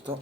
Listo.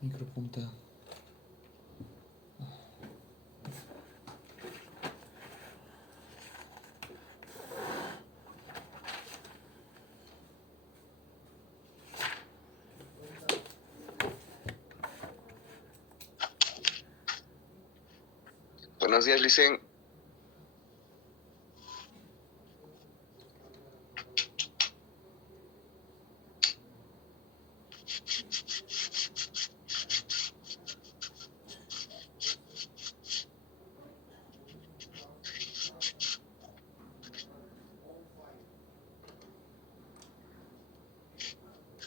Micropunta. Buenos días, Licen.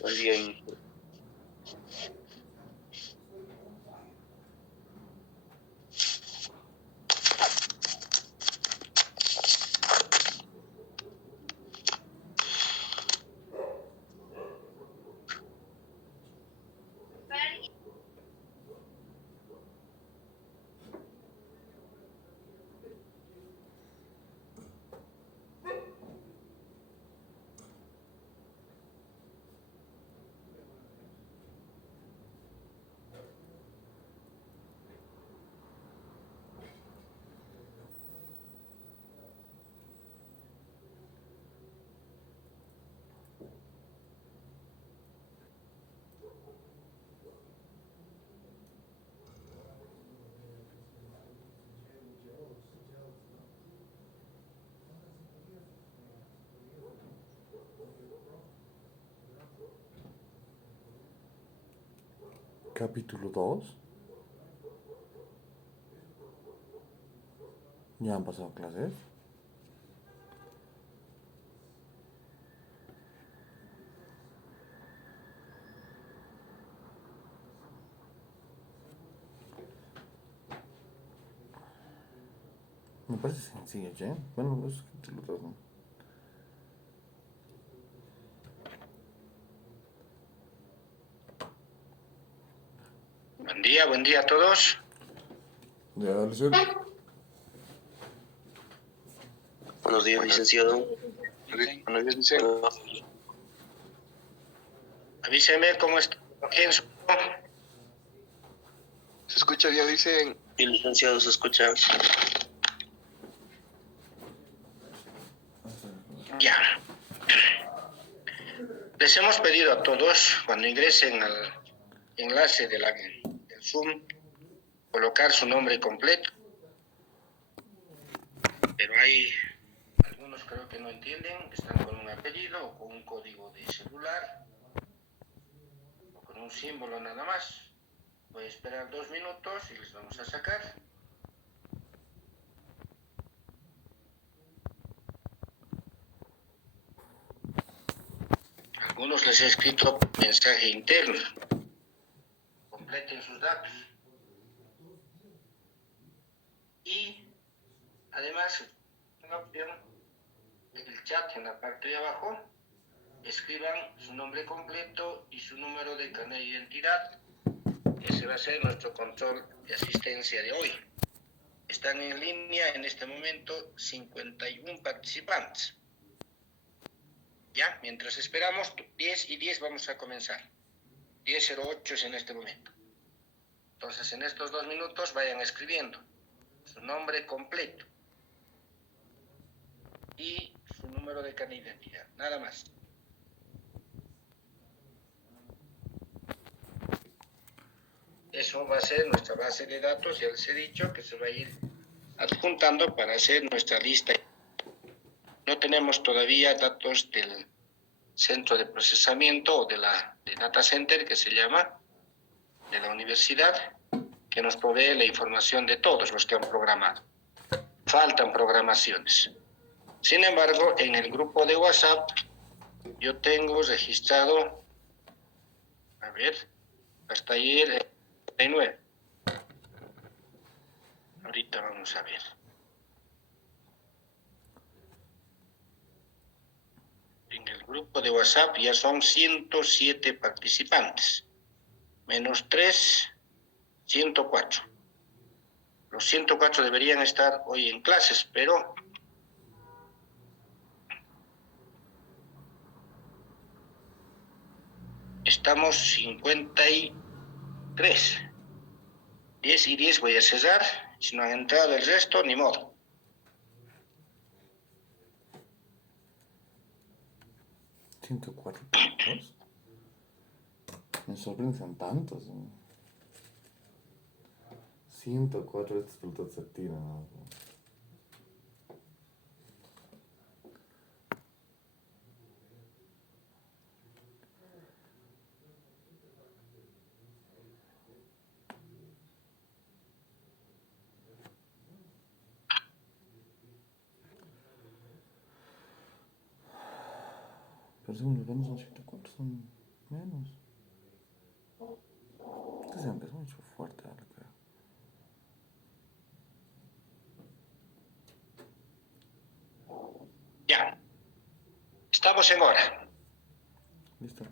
Buen día. Capítulo 2. Ya han pasado clases. Me parece sencillo, ¿ya? Bueno, es capítulo 2, ¿no? Buen día a todos. Ya, Licen. Buenos días, licenciado. Buenos días, Licen. Avíseme cómo está. ¿Se escucha bien, Licen? Sí, licenciado, se escucha. Ya. Les hemos pedido a todos, cuando ingresen al enlace del Zoom, colocar su nombre completo. Pero hay algunos creo que no entienden, están con un apellido o con un código de celular o con un símbolo nada más. Voy a esperar 2 minutos y les vamos a sacar. Algunos les he escrito mensaje interno. Completen sus datos. Y además, una opción en el chat en la parte de abajo, escriban su nombre completo y su número de carnet de identidad. Ese va a ser nuestro control de asistencia de hoy. Están en línea en este momento 51 participantes. Ya, mientras esperamos, 10 y 10 vamos a comenzar. 10:08 es en este momento. Entonces, en estos 2 minutos vayan escribiendo su nombre completo y su número de carnet de identidad, nada más. Eso va a ser nuestra base de datos, ya les he dicho que se va a ir adjuntando para hacer nuestra lista. No tenemos todavía datos del centro de procesamiento o de data center, que se llama, de la universidad, que nos provee la información de todos los que han programado. Faltan programaciones. Sin embargo, en el grupo de WhatsApp yo tengo registrado, a ver, hasta ayer 39. Ahorita vamos a ver. En el grupo de WhatsApp ya son 107 participantes. Menos 3, 104. Los 104 deberían estar hoy en clases, pero estamos 53. 10 y 10 voy a cerrar. Si no han entrado el resto, ni modo. ¿104 puntos? Me sorprenden tantos. 104 estos puntos se tiran, ¿no? Pero según los menos son 104, son menos. Este se empezó mucho fuerte, ahora creo. Ya. Estamos en hora. Listo.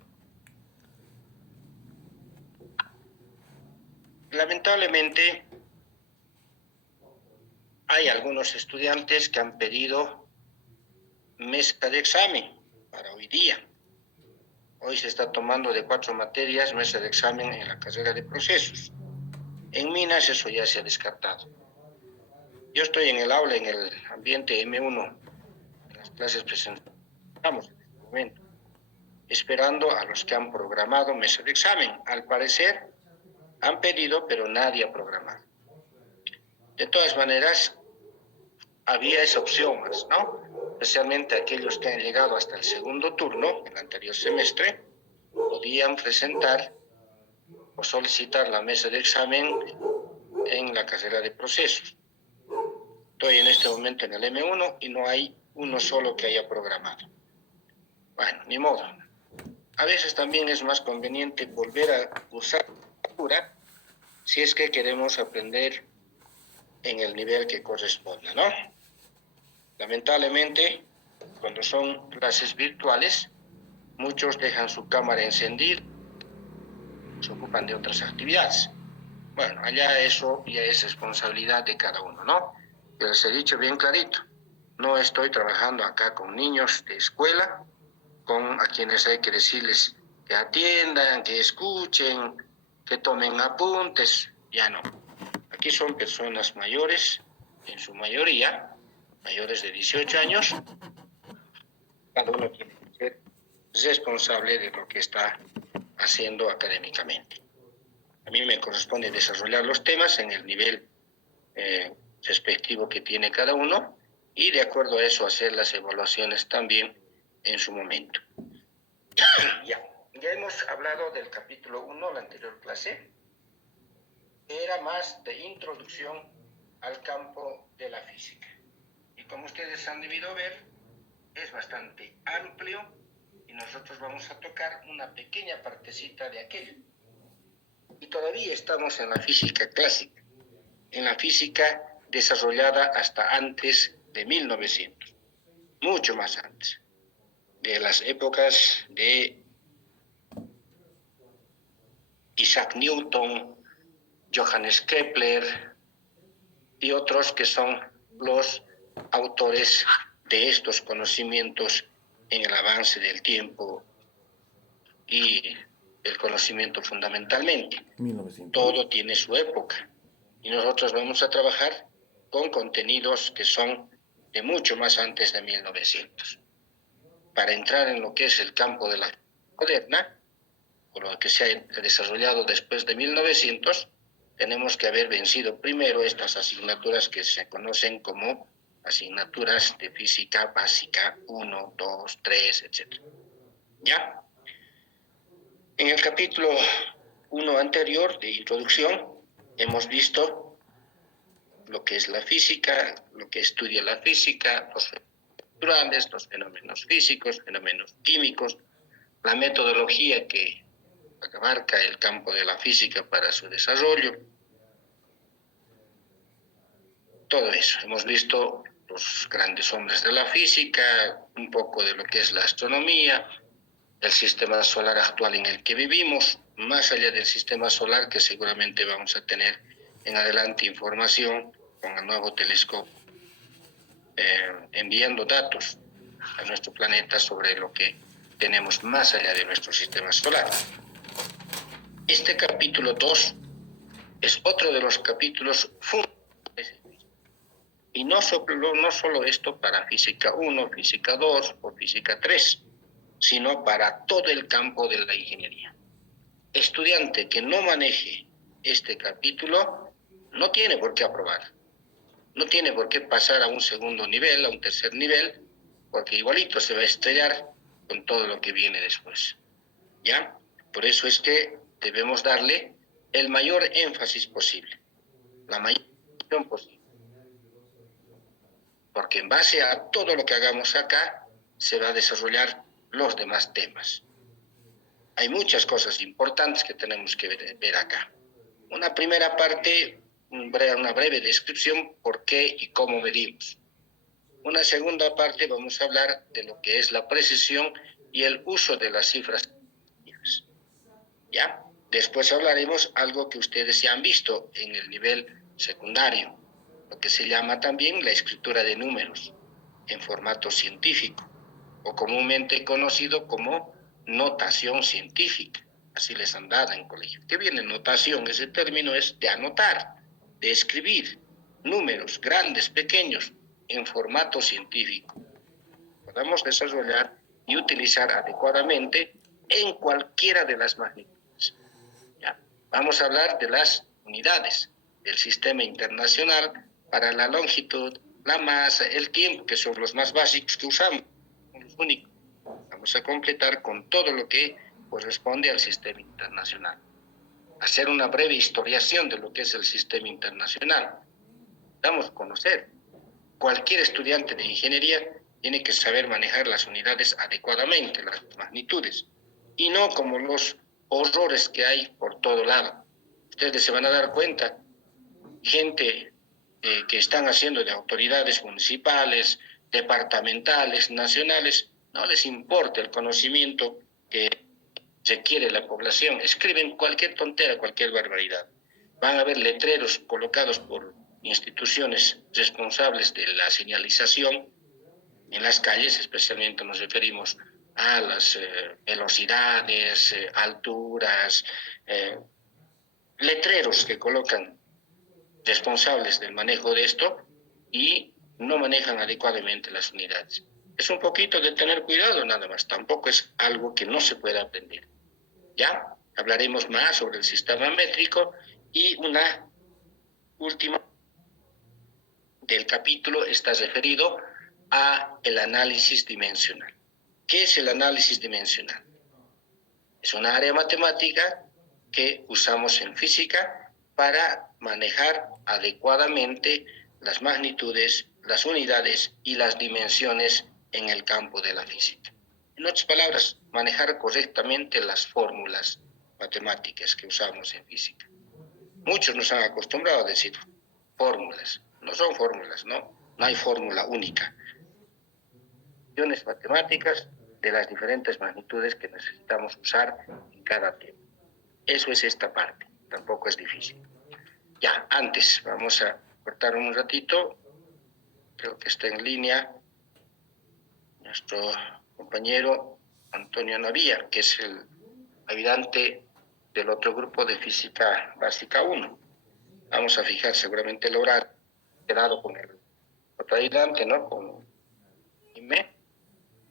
Lamentablemente, hay algunos estudiantes que han pedido mesa de examen para hoy día. Hoy se está tomando de 4 materias mesa de examen en la carrera de procesos. En minas eso ya se ha descartado. Yo estoy en el aula, en el ambiente M1, en las clases presentes. Estamos en este momento esperando a los que han programado mesa de examen. Al parecer han pedido, pero nadie ha programado. De todas maneras, había esa opción más, ¿no? Especialmente aquellos que han llegado hasta el segundo turno, el anterior semestre, podían presentar o solicitar la mesa de examen en la carrera de procesos. Estoy en este momento en el M1 y no hay uno solo que haya programado. Bueno, ni modo. A veces también es más conveniente volver a usar la si es que queremos aprender en el nivel que corresponda, ¿no? Lamentablemente, cuando son clases virtuales, muchos dejan su cámara encendida, se ocupan de otras actividades. Bueno, allá eso ya es responsabilidad de cada uno, ¿no? Yo les he dicho bien clarito, no estoy trabajando acá con niños de escuela, a quienes hay que decirles que atiendan, que escuchen, que tomen apuntes, ya no. Aquí son personas mayores, en su mayoría, mayores de 18 años, cada uno tiene que ser responsable de lo que está haciendo académicamente. A mí me corresponde desarrollar los temas en el nivel respectivo que tiene cada uno y de acuerdo a eso hacer las evaluaciones también en su momento. Ya hemos hablado del capítulo 1, la anterior clase, que era más de introducción al campo de la física. Y como ustedes han debido ver, es bastante amplio y nosotros vamos a tocar una pequeña partecita de aquello. Y todavía estamos en la física clásica, en la física desarrollada hasta antes de 1900, mucho más antes, de las épocas de Isaac Newton, Johannes Kepler y otros que son los autores de estos conocimientos en el avance del tiempo y el conocimiento fundamentalmente. 1900. Todo tiene su época. Y nosotros vamos a trabajar con contenidos que son de mucho más antes de 1900. Para entrar en lo que es el campo de la moderna, o lo que se ha desarrollado después de 1900, tenemos que haber vencido primero estas asignaturas que se conocen como asignaturas de física básica 1, 2, 3, etc. ¿Ya? En el capítulo 1 anterior de introducción hemos visto lo que es la física, lo que estudia la física, los fenómenos naturales, los fenómenos físicos, fenómenos químicos, la metodología que abarca el campo de la física para su desarrollo. Todo eso. Hemos visto los grandes hombres de la física, un poco de lo que es la astronomía, el sistema solar actual en el que vivimos, más allá del sistema solar, que seguramente vamos a tener en adelante información con el nuevo telescopio, enviando datos a nuestro planeta sobre lo que tenemos más allá de nuestro sistema solar. Este capítulo 2 es otro de los capítulos fundamentales. Y no solo esto para física 1, física 2 o física 3, sino para todo el campo de la ingeniería. Estudiante que no maneje este capítulo no tiene por qué aprobar, no tiene por qué pasar a un segundo nivel, a un tercer nivel, porque igualito se va a estrellar con todo lo que viene después. ¿Ya? Por eso es que debemos darle el mayor énfasis posible, la mayor atención posible. Porque en base a todo lo que hagamos acá, se va a desarrollar los demás temas. Hay muchas cosas importantes que tenemos que ver acá. Una primera parte, una breve descripción, por qué y cómo medimos. Una segunda parte, vamos a hablar de lo que es la precisión y el uso de las cifras. ¿Ya? Después hablaremos algo que ustedes ya han visto en el nivel secundario, lo que se llama también la escritura de números en formato científico, o comúnmente conocido como notación científica. Así les han dado en colegio. ¿Qué viene notación? Ese término es de anotar, de escribir números grandes, pequeños, en formato científico. Podamos desarrollar y utilizar adecuadamente en cualquiera de las magnitudes. ¿Ya? Vamos a hablar de las unidades del sistema internacional para la longitud, la masa, el tiempo, que son los más básicos que usamos, los únicos. Vamos a completar con todo lo que corresponde al sistema internacional. Hacer una breve historiación de lo que es el sistema internacional. Damos a conocer. Cualquier estudiante de ingeniería tiene que saber manejar las unidades adecuadamente, las magnitudes, y no como los horrores que hay por todo lado. Ustedes se van a dar cuenta, gente que están haciendo de autoridades municipales, departamentales, nacionales, no les importa el conocimiento que requiere la población. Escriben cualquier tontera, cualquier barbaridad. Van a haber letreros colocados por instituciones responsables de la señalización en las calles, especialmente nos referimos a las velocidades, alturas, letreros que colocan responsables del manejo de esto y no manejan adecuadamente las unidades. Es un poquito de tener cuidado nada más, tampoco es algo que no se pueda aprender. ¿Ya? Hablaremos más sobre el sistema métrico y una última del capítulo está referido a el análisis dimensional. ¿Qué es el análisis dimensional? Es una área matemática que usamos en física para manejar adecuadamente las magnitudes, las unidades y las dimensiones en el campo de la física. En otras palabras, manejar correctamente las fórmulas matemáticas que usamos en física. Muchos nos han acostumbrado a decir fórmulas. No son fórmulas, ¿no? No hay fórmula única. Funciones matemáticas de las diferentes magnitudes que necesitamos usar en cada tiempo. Eso es esta parte. Tampoco es difícil. Ya, antes, vamos a cortar un ratito. Creo que está en línea nuestro compañero Antonio Navía, que es el ayudante del otro grupo de Física Básica 1. Vamos a fijar seguramente el horario quedado con el otro ayudante, ¿no? Con Jaime.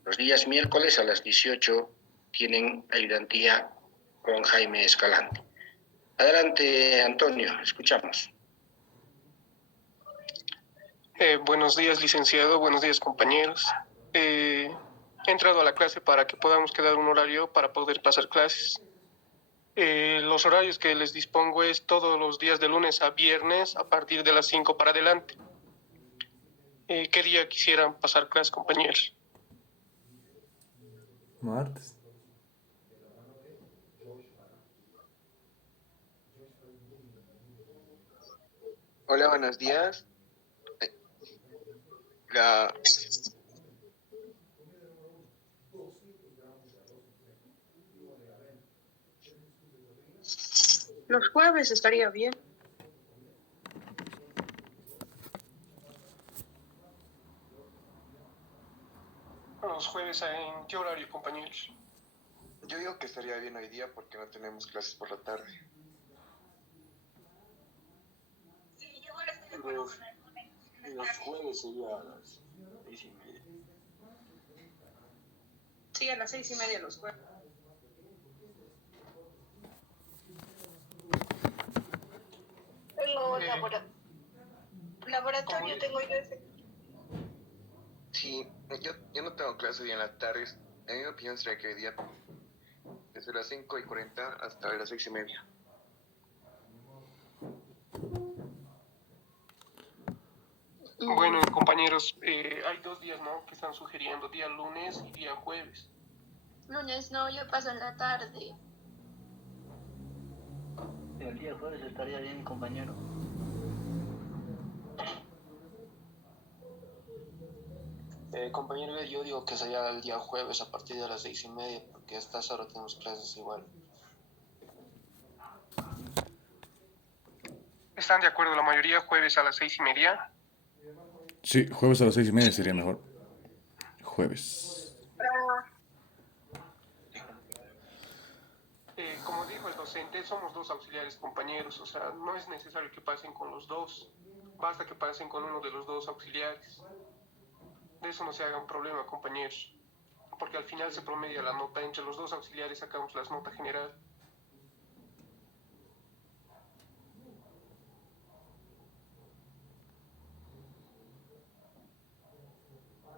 Los días miércoles a las 18 tienen ayudantía con Jaime Escalante. Adelante, Antonio, escuchamos. Buenos días, licenciado. Buenos días, compañeros. He entrado a la clase para que podamos quedar un horario para poder pasar clases. Los horarios que les dispongo es todos los días de lunes a viernes a partir de las 5 para adelante. ¿Qué día quisieran pasar clases, compañeros? Martes. Hola, buenos días. La- Los jueves estaría bien. Los jueves, ¿en qué horario, compañeros? Yo digo que estaría bien hoy día porque no tenemos clases por la tarde. Los jueves sería a las 6:30. Sí, a las 6:30 los jueves. Tengo laboratorio, ¿Cómo? tengo yo ese. Sí, yo no tengo clase hoy en las tardes. En mi opinión sería que hoy día desde las 5:40 hasta las 6:30. Bueno, compañeros, hay 2 días, ¿no?, que están sugiriendo, día lunes y día jueves. Lunes no, yo paso en la tarde. El día jueves estaría bien, compañero. Compañero, yo digo que sería el día jueves a partir de las 6:30, porque a estas horas tenemos clases igual. ¿Están de acuerdo la mayoría? Jueves a las 6:30. Sí, jueves a las 6:30 sería mejor. Jueves. Como dijo el docente, somos 2 auxiliares, compañeros, o sea, no es necesario que pasen con los 2, basta que pasen con uno de los 2 auxiliares. De eso no se haga un problema, compañeros, porque al final se promedia la nota, entre los 2 auxiliares sacamos la nota general.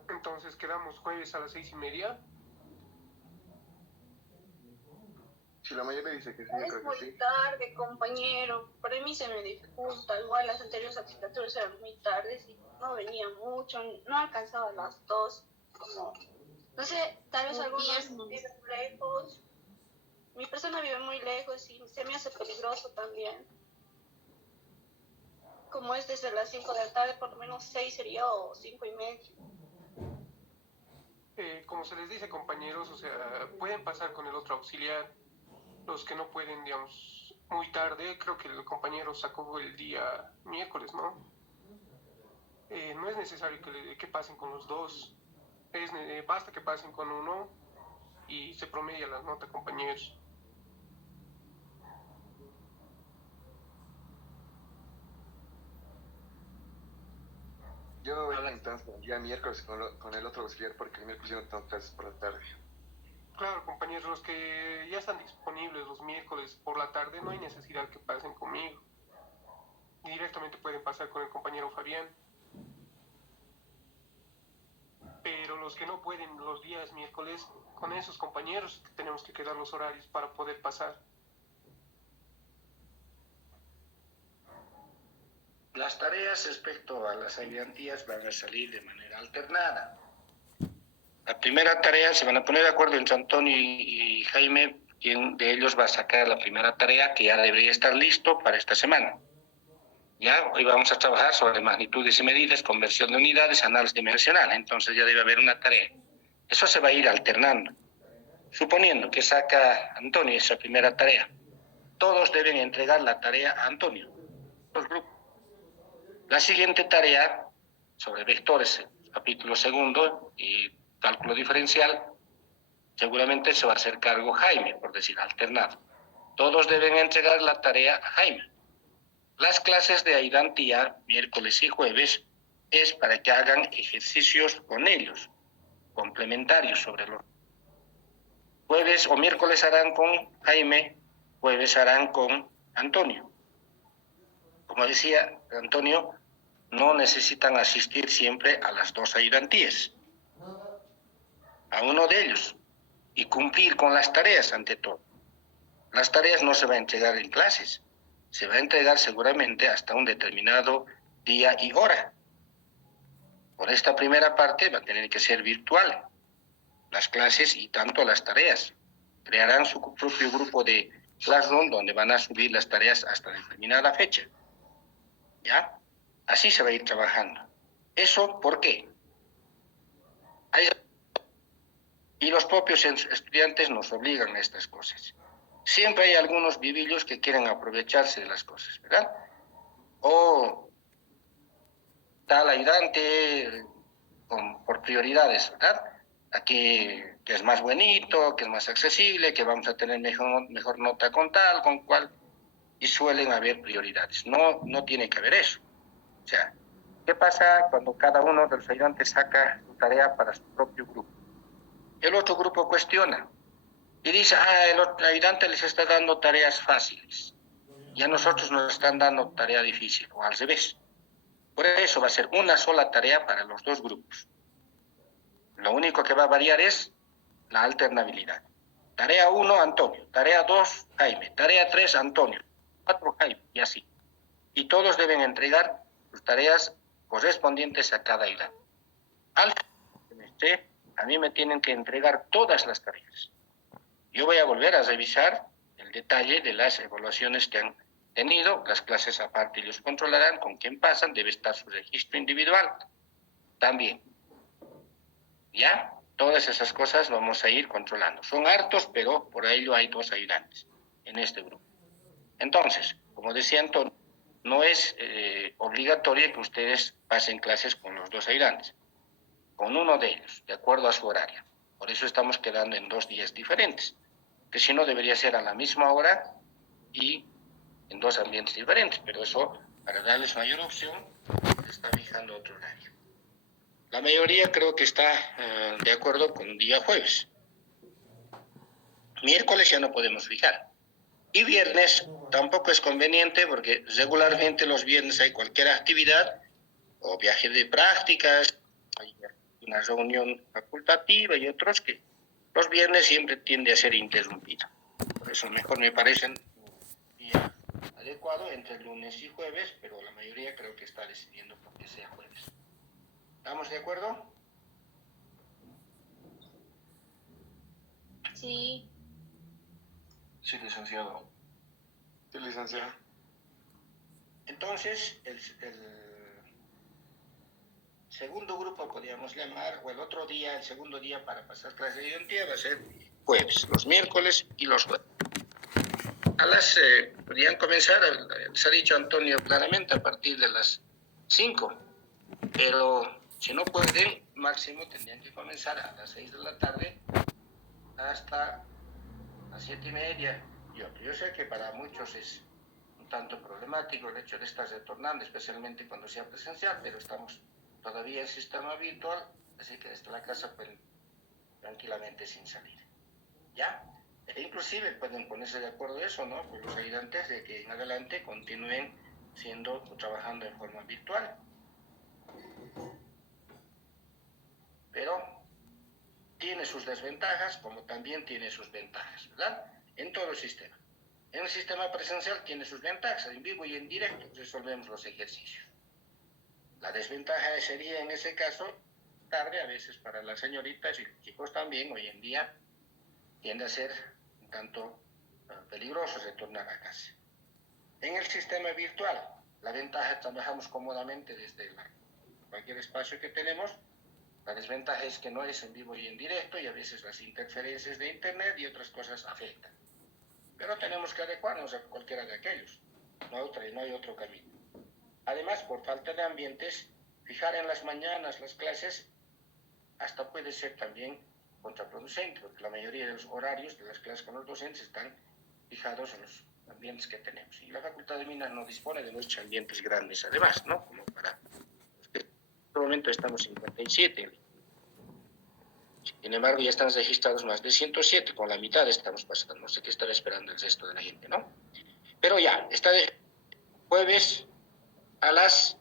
Entonces quedamos jueves a las 6:30. Si la mayoría dice que sí, yo Es creo que muy sí. tarde, compañero. Para mí se me dificulta. Igual las anteriores asignaturas eran muy tardes y no venía mucho. No alcanzaba las 2. Como, no sé, tal vez Los algunos viernes. viven lejos. Mi persona vive muy lejos y se me hace peligroso también. Como es desde las 5 de la tarde, por lo menos 6 sería o 5:30. Como se les dice, compañeros, o sea, pueden pasar con el otro auxiliar. Los que no pueden, digamos, muy tarde, creo que el compañero sacó el día miércoles, ¿no? No es necesario que pasen con los 2, basta que pasen con uno y se promedia la nota, compañeros. Yo voy a intentar el día miércoles con el otro auxiliar porque el miércoles yo no tengo clases por la tarde. Claro, compañeros, los que ya están disponibles los miércoles por la tarde, no hay necesidad que pasen conmigo. Directamente pueden pasar con el compañero Fabián. Pero los que no pueden los días miércoles, con esos compañeros tenemos que quedar los horarios para poder pasar. Las tareas respecto a las ayudantías van a salir de manera alternada. La primera tarea se van a poner de acuerdo entre Antonio y Jaime, quién de ellos va a sacar la primera tarea que ya debería estar listo para esta semana. Ya, hoy vamos a trabajar sobre magnitudes y medidas, conversión de unidades, análisis dimensional. Entonces ya debe haber una tarea. Eso se va a ir alternando. Suponiendo que saca Antonio esa primera tarea, todos deben entregar la tarea a Antonio, los grupos. La siguiente tarea sobre vectores, capítulo segundo y cálculo diferencial, seguramente se va a hacer cargo Jaime, por decir alternado. todos deben entregar la tarea a Jaime. Las clases de ayudantía, miércoles y jueves, es para que hagan ejercicios con ellos, complementarios sobre los jueves o miércoles harán con Jaime, jueves harán con Antonio. Como decía Antonio, no necesitan asistir siempre a las dos ayudantías, a uno de ellos, y cumplir con las tareas ante todo. Las tareas no se van a entregar en clases, se va a entregar seguramente hasta un determinado día y hora. Por esta primera parte va a tener que ser virtual, las clases y tanto las tareas. Crearán su propio grupo de Classroom donde van a subir las tareas hasta determinada fecha. ¿Ya? Así se va a ir trabajando. ¿Eso por qué? Y los propios estudiantes nos obligan a estas cosas. Siempre hay algunos vivillos que quieren aprovecharse de las cosas, ¿verdad? O tal ayudante por prioridades, ¿verdad? Aquí que es más bonito, que es más accesible, que vamos a tener mejor nota con tal, con cual, y suelen haber prioridades. No tiene que haber eso. O sea, ¿qué pasa cuando cada uno de los ayudantes saca su tarea para su propio grupo? El otro grupo cuestiona y dice, el otro ayudante les está dando tareas fáciles y a nosotros nos están dando tarea difícil, o al revés. Por eso va a ser una sola tarea para los dos grupos. Lo único que va a variar es la alternabilidad. Tarea 1, Antonio. Tarea 2, Jaime. Tarea 3, Antonio. 4, Jaime. Y así. Y todos deben entregar sus tareas correspondientes a cada ayudante. Al semestre, a mí me tienen que entregar todas las tareas. Yo voy a volver a revisar el detalle de las evaluaciones que han tenido. Las clases aparte ellos controlarán con quién pasan. Debe estar su registro individual también. ¿Ya? Todas esas cosas vamos a ir controlando. Son hartos, pero por ello hay 2 ayudantes en este grupo. Entonces, como decía Antonio, no es obligatorio que ustedes pasen clases con los 2 ayudantes, con uno de ellos, de acuerdo a su horario. Por eso estamos quedando en 2 días diferentes, que si no debería ser a la misma hora y en 2 ambientes diferentes, pero eso, para darles mayor opción, se está fijando otro horario. La mayoría creo que está de acuerdo con día jueves. Miércoles ya no podemos fijar. Y viernes tampoco es conveniente porque regularmente los viernes hay cualquier actividad o viaje de prácticas, hay una reunión facultativa y otros que los viernes siempre tiende a ser interrumpido. Por eso mejor me parecen un día adecuado entre lunes y jueves, pero la mayoría creo que está decidiendo porque sea jueves. ¿Estamos de acuerdo? Sí. Sí, licenciado. Sí, licenciado. Entonces, el segundo grupo, podríamos llamar, o el otro día, el segundo día para pasar clase de ayudantía va a ser jueves, los miércoles y los jueves. Podrían comenzar, se ha dicho Antonio claramente, a partir de las 5, pero si no pueden, máximo tendrían que comenzar a las 6 de la tarde hasta las 7:30. Yo sé que para muchos es un tanto problemático el hecho de estar retornando, especialmente cuando sea presencial, pero estamos todavía en sistema virtual, así que desde la casa pueden tranquilamente sin salir. ¿Ya? E inclusive pueden ponerse de acuerdo eso, ¿no? Con los ayudantes de que en adelante continúen trabajando en forma virtual. Pero tiene sus desventajas como también tiene sus ventajas, ¿verdad? En todo el sistema. En el sistema presencial tiene sus ventajas, en vivo y en directo resolvemos los ejercicios. La desventaja sería en ese caso tarde a veces para las señoritas y los chicos también, hoy en día tiende a ser un tanto peligroso retornar a casa. En el sistema virtual, la ventaja trabajamos cómodamente desde cualquier espacio que tenemos. La desventaja es que no es en vivo y en directo y a veces las interferencias de internet y otras cosas afectan. Pero tenemos que adecuarnos a cualquiera de aquellos. No hay otro camino. Además, por falta de ambientes, fijar en las mañanas las clases hasta puede ser también contraproducente, porque la mayoría de los horarios de las clases con los docentes están fijados a los ambientes que tenemos. Y la Facultad de Minas no dispone de muchos ambientes grandes, además, ¿no? Como para... En este momento estamos 57. Sin embargo, ya están registrados más de 107, con la mitad estamos pasando. No sé qué estará esperando el resto de la gente, ¿no? Pero ya, está de jueves a las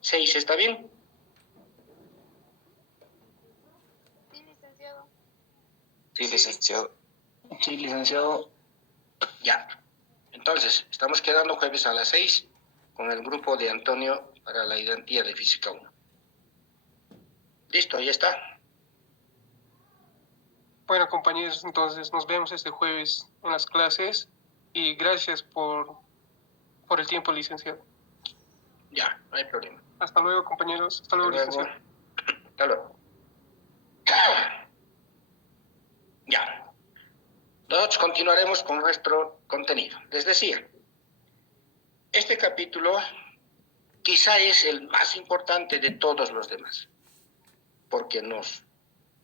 6, ¿está bien? Sí, licenciado. Sí, licenciado. Sí, licenciado. Ya. Entonces, estamos quedando jueves a las 6 con el grupo de Antonio para la identidad de Física 1. Listo, ya está. Bueno, compañeros, entonces nos vemos este jueves en las clases y gracias por el tiempo, licenciado. Ya, no hay problema. Hasta luego, compañeros. Hasta luego, Hasta luego. licenciado. Hasta luego. Ya. Nosotros continuaremos con nuestro contenido. Les decía, este capítulo quizá es el más importante de todos los demás, porque nos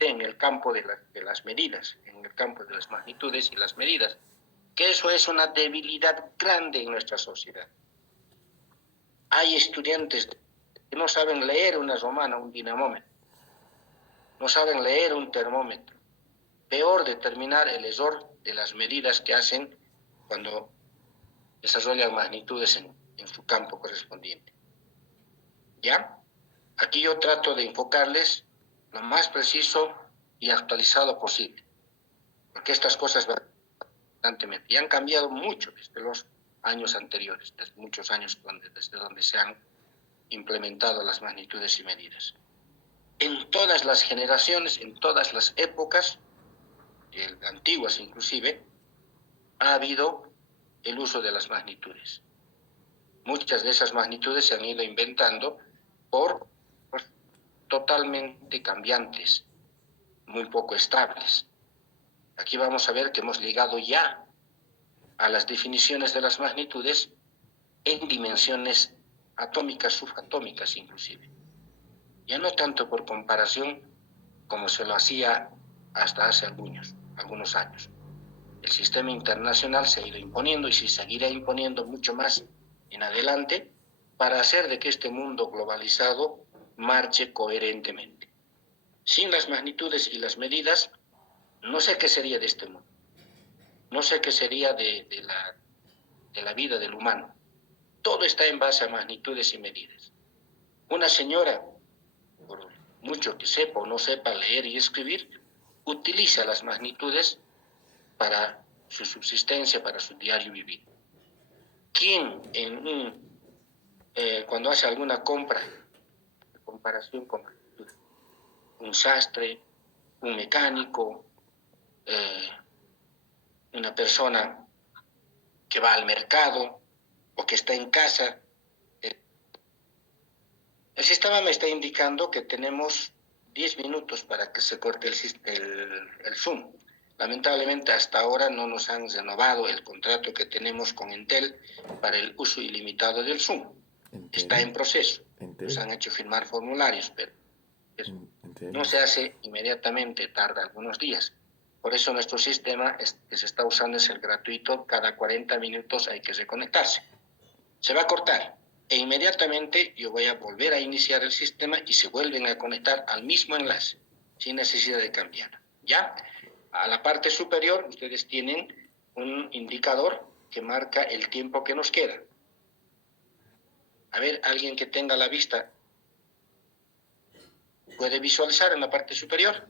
en el campo de las medidas, en el campo de las magnitudes y las medidas, que eso es una debilidad grande en nuestra sociedad. Hay estudiantes que no saben leer una romana, un dinamómetro, no saben leer un termómetro, peor determinar el error de las medidas que hacen cuando desarrollan magnitudes en su campo correspondiente. ¿Ya? Aquí yo trato de enfocarles lo más preciso y actualizado posible, porque estas cosas constantemente y han cambiado mucho desde los años anteriores, desde muchos años desde donde se han implementado las magnitudes y medidas. En todas las generaciones, en todas las épocas, antiguas inclusive, ha habido el uso de las magnitudes. Muchas de esas magnitudes se han ido inventando por totalmente cambiantes, muy poco estables. Aquí vamos a ver que hemos llegado ya a las definiciones de las magnitudes en dimensiones atómicas, subatómicas inclusive. Ya no tanto por comparación como se lo hacía hasta hace algunos años. El sistema internacional se ha ido imponiendo y se seguirá imponiendo mucho más en adelante para hacer de que este mundo globalizado marche coherentemente. Sin las magnitudes y las medidas, no sé qué sería de este mundo. No sé qué sería de la vida del humano. Todo está en base a magnitudes y medidas. Una señora, por mucho que sepa o no sepa leer y escribir, utiliza las magnitudes para su subsistencia, para su diario vivir. ¿Quién cuando hace alguna compra, de comparación con magnitudes? Un sastre, un mecánico, una persona que va al mercado o que está en casa. El sistema me está indicando que tenemos 10 minutos para que se corte el Zoom. Lamentablemente hasta ahora no nos han renovado el contrato que tenemos con Entel para el uso ilimitado del Zoom. Está en proceso. Nos han hecho firmar formularios, pero no se hace inmediatamente, tarda algunos días. Por eso nuestro sistema que se está usando es el gratuito, cada 40 minutos hay que reconectarse. Se va a cortar e inmediatamente yo voy a volver a iniciar el sistema y se vuelven a conectar al mismo enlace, sin necesidad de cambiar. ¿Ya? A la parte superior ustedes tienen un indicador que marca el tiempo que nos queda. A ver, alguien que tenga la vista, ¿puede visualizar en la parte superior?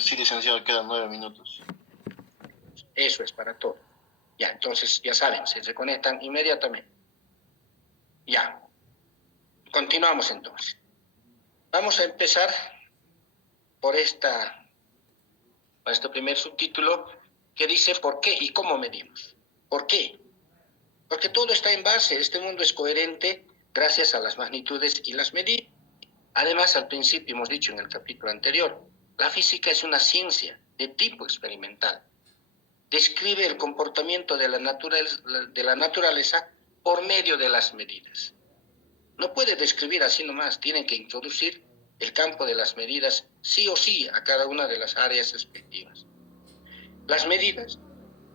Sí, licenciado, quedan 9 minutos. Eso es para todo. Ya, entonces ya saben, se reconectan inmediatamente. Ya. Continuamos entonces. Vamos a empezar por este primer subtítulo que dice ¿por qué y cómo medimos? ¿Por qué? Porque todo está en base, este mundo es coherente gracias a las magnitudes y las medidas. Además, al principio hemos dicho en el capítulo anterior, la física es una ciencia de tipo experimental. Describe el comportamiento de la naturaleza por medio de las medidas. No puede describir así nomás, tiene que introducir el campo de las medidas sí o sí a cada una de las áreas respectivas. Las medidas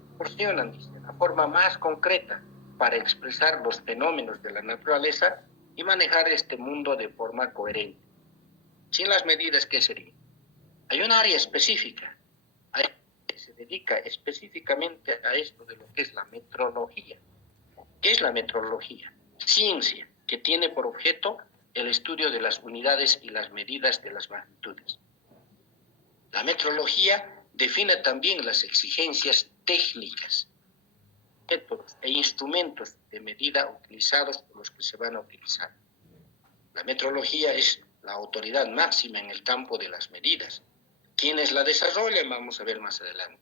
proporcionan, dice, la forma más concreta para expresar los fenómenos de la naturaleza y manejar este mundo de forma coherente. Sin las medidas, ¿qué sería? Hay un área específica que se dedica específicamente a esto de lo que es la metrología. ¿Qué es la metrología? Ciencia que tiene por objeto el estudio de las unidades y las medidas de las magnitudes. La metrología define también las exigencias técnicas, métodos e instrumentos de medida utilizados por los que se van a utilizar. La metrología es la autoridad máxima en el campo de las medidas. Quienes la desarrollan, vamos a ver más adelante.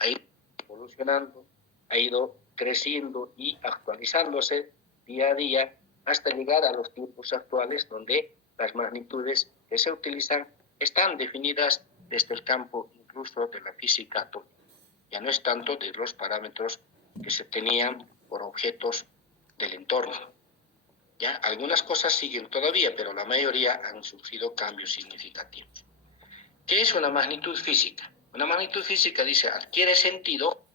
Ha ido evolucionando, ha ido creciendo y actualizándose día a día hasta llegar a los tiempos actuales donde las magnitudes que se utilizan están definidas desde el campo incluso de la física atómica. Ya no es tanto de los parámetros que se tenían por objetos del entorno. ¿Ya? Algunas cosas siguen todavía, pero la mayoría han sufrido cambios significativos. ¿Qué es una magnitud física? Una magnitud física, dice, adquiere sentido,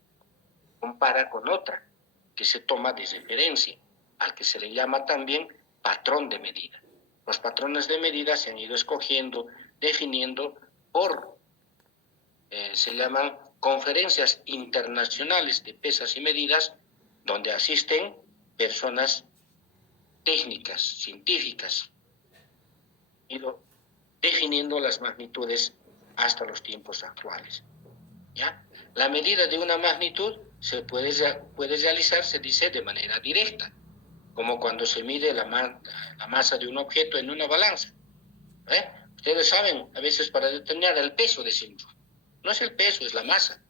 compara con otra, que se toma de referencia, al que se le llama también patrón de medida. Los patrones de medida se han ido escogiendo, definiendo por, se llaman conferencias internacionales de pesas y medidas, donde asisten personas técnicas, científicas, ido definiendo las magnitudes hasta los tiempos actuales. ¿Ya? La medida de una magnitud se puede realizar, se dice, de manera directa, como cuando se mide la masa de un objeto en una balanza. Ustedes saben, a veces para determinar el peso, decimos, no es el peso, es la masa.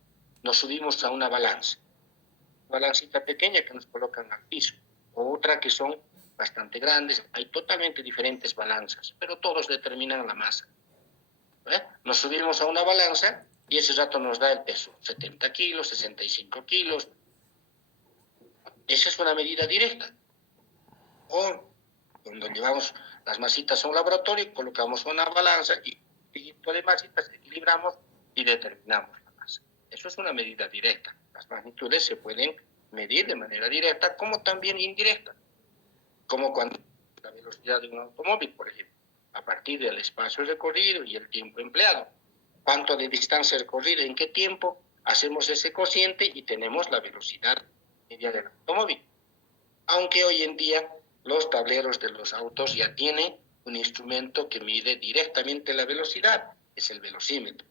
Nos subimos a una balancita pequeña que nos colocan al piso, o otra que son bastante grandes. Hay totalmente diferentes balanzas, pero todos determinan la masa. Nos subimos a una balanza y ese rato nos da el peso, 70 kilos, 65 kilos. Esa es una medida directa. O cuando llevamos las masitas a un laboratorio, colocamos una balanza y de masitas equilibramos y determinamos la masa. Eso es una medida directa. Las magnitudes se pueden medir de manera directa como también indirecta. Como cuando la velocidad de un automóvil, por ejemplo, a partir del espacio recorrido y el tiempo empleado. Cuánto de distancia recorrida, en qué tiempo, hacemos ese cociente y tenemos la velocidad media del automóvil. Aunque hoy en día los tableros de los autos ya tienen un instrumento que mide directamente la velocidad, es el velocímetro,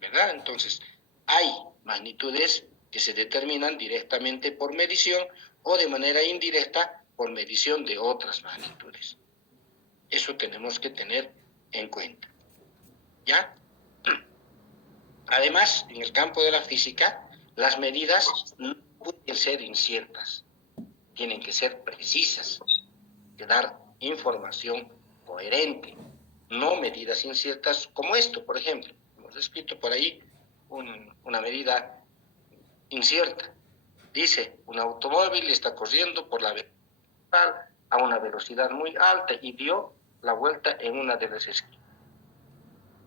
¿verdad? Entonces, hay magnitudes que se determinan directamente por medición o de manera indirecta por medición de otras magnitudes. Eso tenemos que tener en cuenta. ¿Ya? Además, en el campo de la física, las medidas no pueden ser inciertas, tienen que ser precisas, que dar información coherente, no medidas inciertas como esto, por ejemplo. Hemos escrito por ahí una medida incierta. Dice, un automóvil está corriendo por la velocidad a una velocidad muy alta y dio la vuelta en una de las esquinas.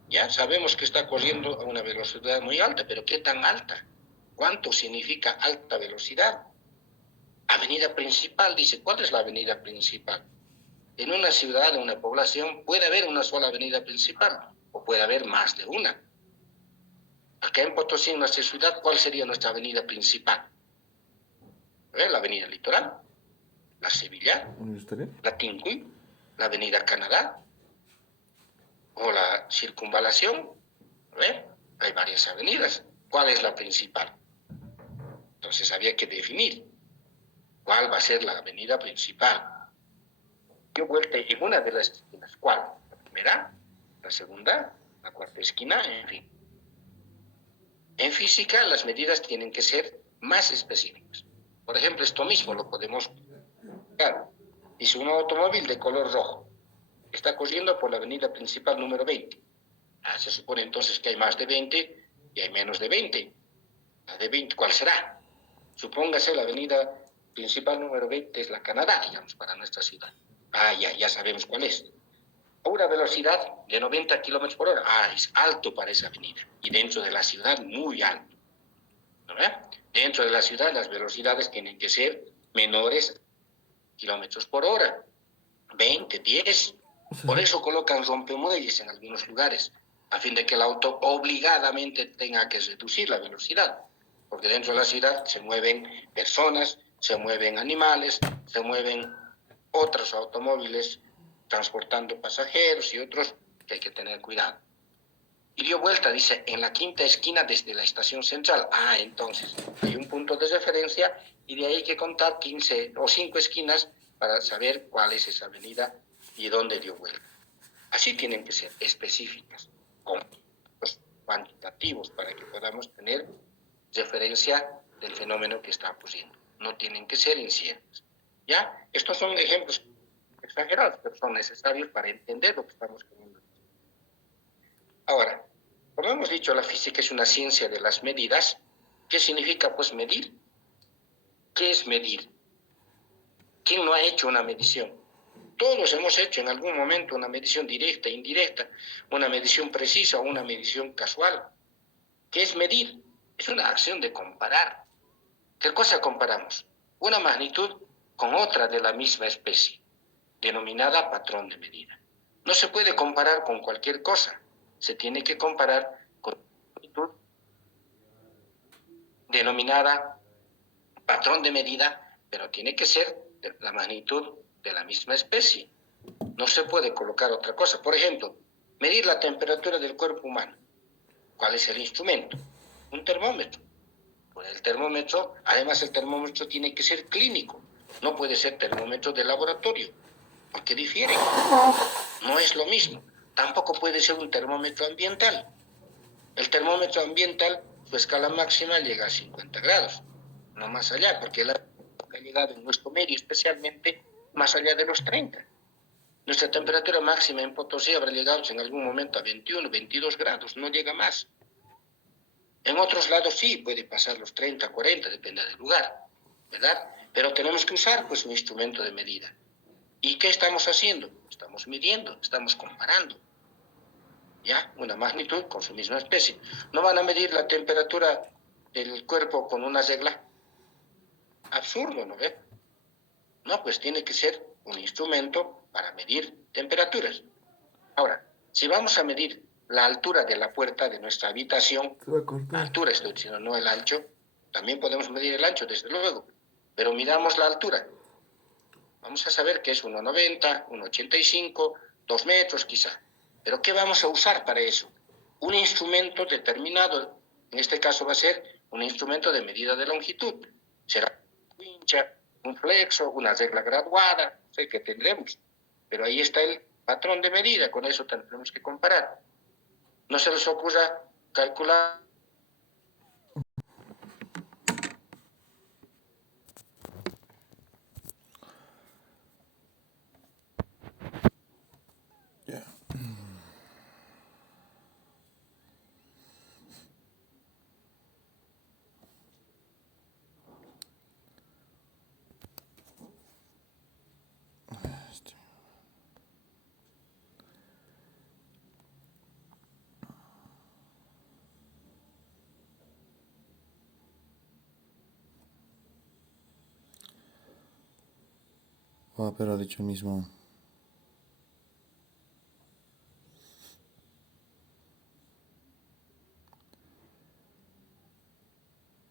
Ya sabemos que está corriendo a una velocidad muy alta, pero ¿qué tan alta? ¿Cuánto significa alta velocidad? Avenida principal, dice, ¿cuál es la avenida principal? En una ciudad, en una población, puede haber una sola avenida principal, o puede haber más de una. Acá en Potosí, en nuestra ciudad, ¿cuál sería nuestra avenida principal? La avenida Litoral, la Sevilla, la Tincuy, la avenida Canadá, o la Circunvalación. Hay varias avenidas. ¿Cuál es la principal? Entonces había que definir cuál va a ser la avenida principal. Dio vuelta en una de las esquinas. ¿Cuál? La primera, la segunda, la cuarta esquina, en fin. En física, las medidas tienen que ser más específicas. Por ejemplo, esto mismo lo podemos ver. Dice un automóvil de color rojo. Está corriendo por la avenida principal número 20. Se supone entonces que hay más de 20 y hay menos de 20. La de 20, ¿cuál será? Supóngase la avenida principal número 20 es la Canadá, digamos, para nuestra ciudad. Ya sabemos cuál es. A una velocidad de 90 kilómetros por hora. Es alto para esa avenida. Y dentro de la ciudad, muy alto. ¿no ve? Dentro de la ciudad las velocidades tienen que ser menores kilómetros por hora, 20, 10. Por eso colocan rompemuelles en algunos lugares, a fin de que el auto obligadamente tenga que reducir la velocidad, porque dentro de la ciudad se mueven personas, se mueven animales, se mueven otros automóviles transportando pasajeros y otros que hay que tener cuidado. Y dio vuelta, dice, en la quinta esquina desde la estación central. Ah, entonces, hay un punto de referencia y de ahí hay que contar 15 o 5 esquinas para saber cuál es esa avenida y dónde dio vuelta. Así tienen que ser específicas, con los cuantitativos, para que podamos tener referencia del fenómeno que está ocurriendo. No tienen que ser inciertas. ¿Ya? Estos son ejemplos exagerados, pero son necesarios para entender lo que estamos queriendo decir. Ahora, como hemos dicho, la física es una ciencia de las medidas. ¿Qué significa, pues, medir? ¿Qué es medir? ¿Quién no ha hecho una medición? Todos hemos hecho en algún momento una medición directa, indirecta, una medición precisa o una medición casual. ¿Qué es medir? Es una acción de comparar. ¿Qué cosa comparamos? Una magnitud con otra de la misma especie, denominada patrón de medida. No se puede comparar con cualquier cosa. Se tiene que comparar con una magnitud denominada patrón de medida, pero tiene que ser de la magnitud de la misma especie. No se puede colocar otra cosa. Por ejemplo, medir la temperatura del cuerpo humano. ¿Cuál es el instrumento? Un termómetro. Pues el termómetro, además el termómetro tiene que ser clínico. No puede ser termómetro de laboratorio, porque difiere. No es lo mismo. Tampoco puede ser un termómetro ambiental. El termómetro ambiental, su escala máxima llega a 50 grados, no más allá, porque la ha llegado en nuestro medio, especialmente más allá de los 30. Nuestra temperatura máxima en Potosí habrá llegado en algún momento a 21, 22 grados, no llega más. En otros lados sí, puede pasar los 30, 40, depende del lugar, ¿verdad? Pero tenemos que usar, pues, un instrumento de medida. ¿Y qué estamos haciendo? Estamos midiendo, estamos comparando. ¿Ya? Una magnitud con su misma especie. No van a medir la temperatura del cuerpo con una regla. Absurdo, ¿no ve? No, pues tiene que ser un instrumento para medir temperaturas. Ahora, si vamos a medir la altura de la puerta de nuestra habitación, la altura estoy diciendo, no el ancho, también podemos medir el ancho, desde luego, pero midamos la altura. Vamos a saber que es 1,90, 1,85, 2 metros quizá. ¿Pero qué vamos a usar para eso? Un instrumento determinado, en este caso va a ser un instrumento de medida de longitud. Será un wincha, un flexo, una regla graduada, no sé qué tendremos. Pero ahí está el patrón de medida, con eso tendremos que comparar. No se les ocurra calcular. Ya. Ah, pero ha dicho el mismo.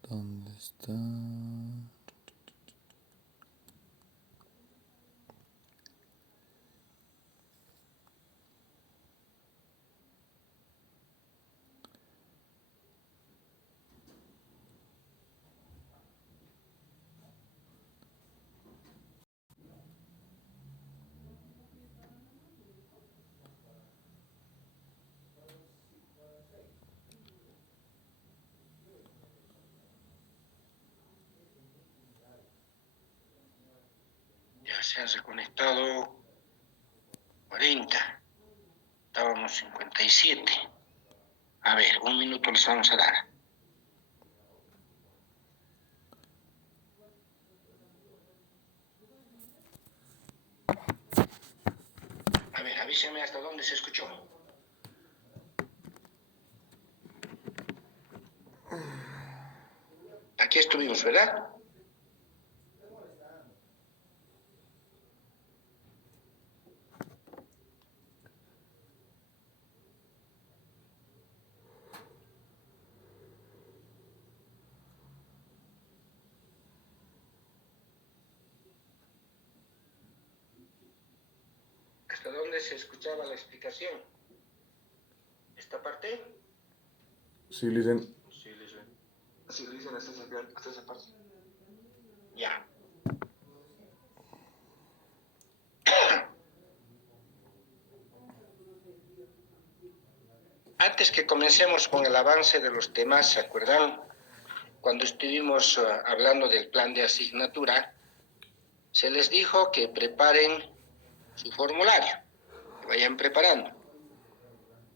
¿Dónde está? Ya se han reconectado 40. Estábamos 57. A ver, un minuto les vamos a dar. A ver, avísenme hasta dónde se escuchó. aquí estuvimos, ¿verdad? ¿Hasta dónde se escuchaba la explicación? ¿Esta parte? Sí, listen. Sí, le dicen hasta esa parte. Ya. Antes que comencemos con el avance de los temas, ¿se acuerdan? Cuando estuvimos hablando del plan de asignatura, se les dijo que preparen su formulario, que vayan preparando,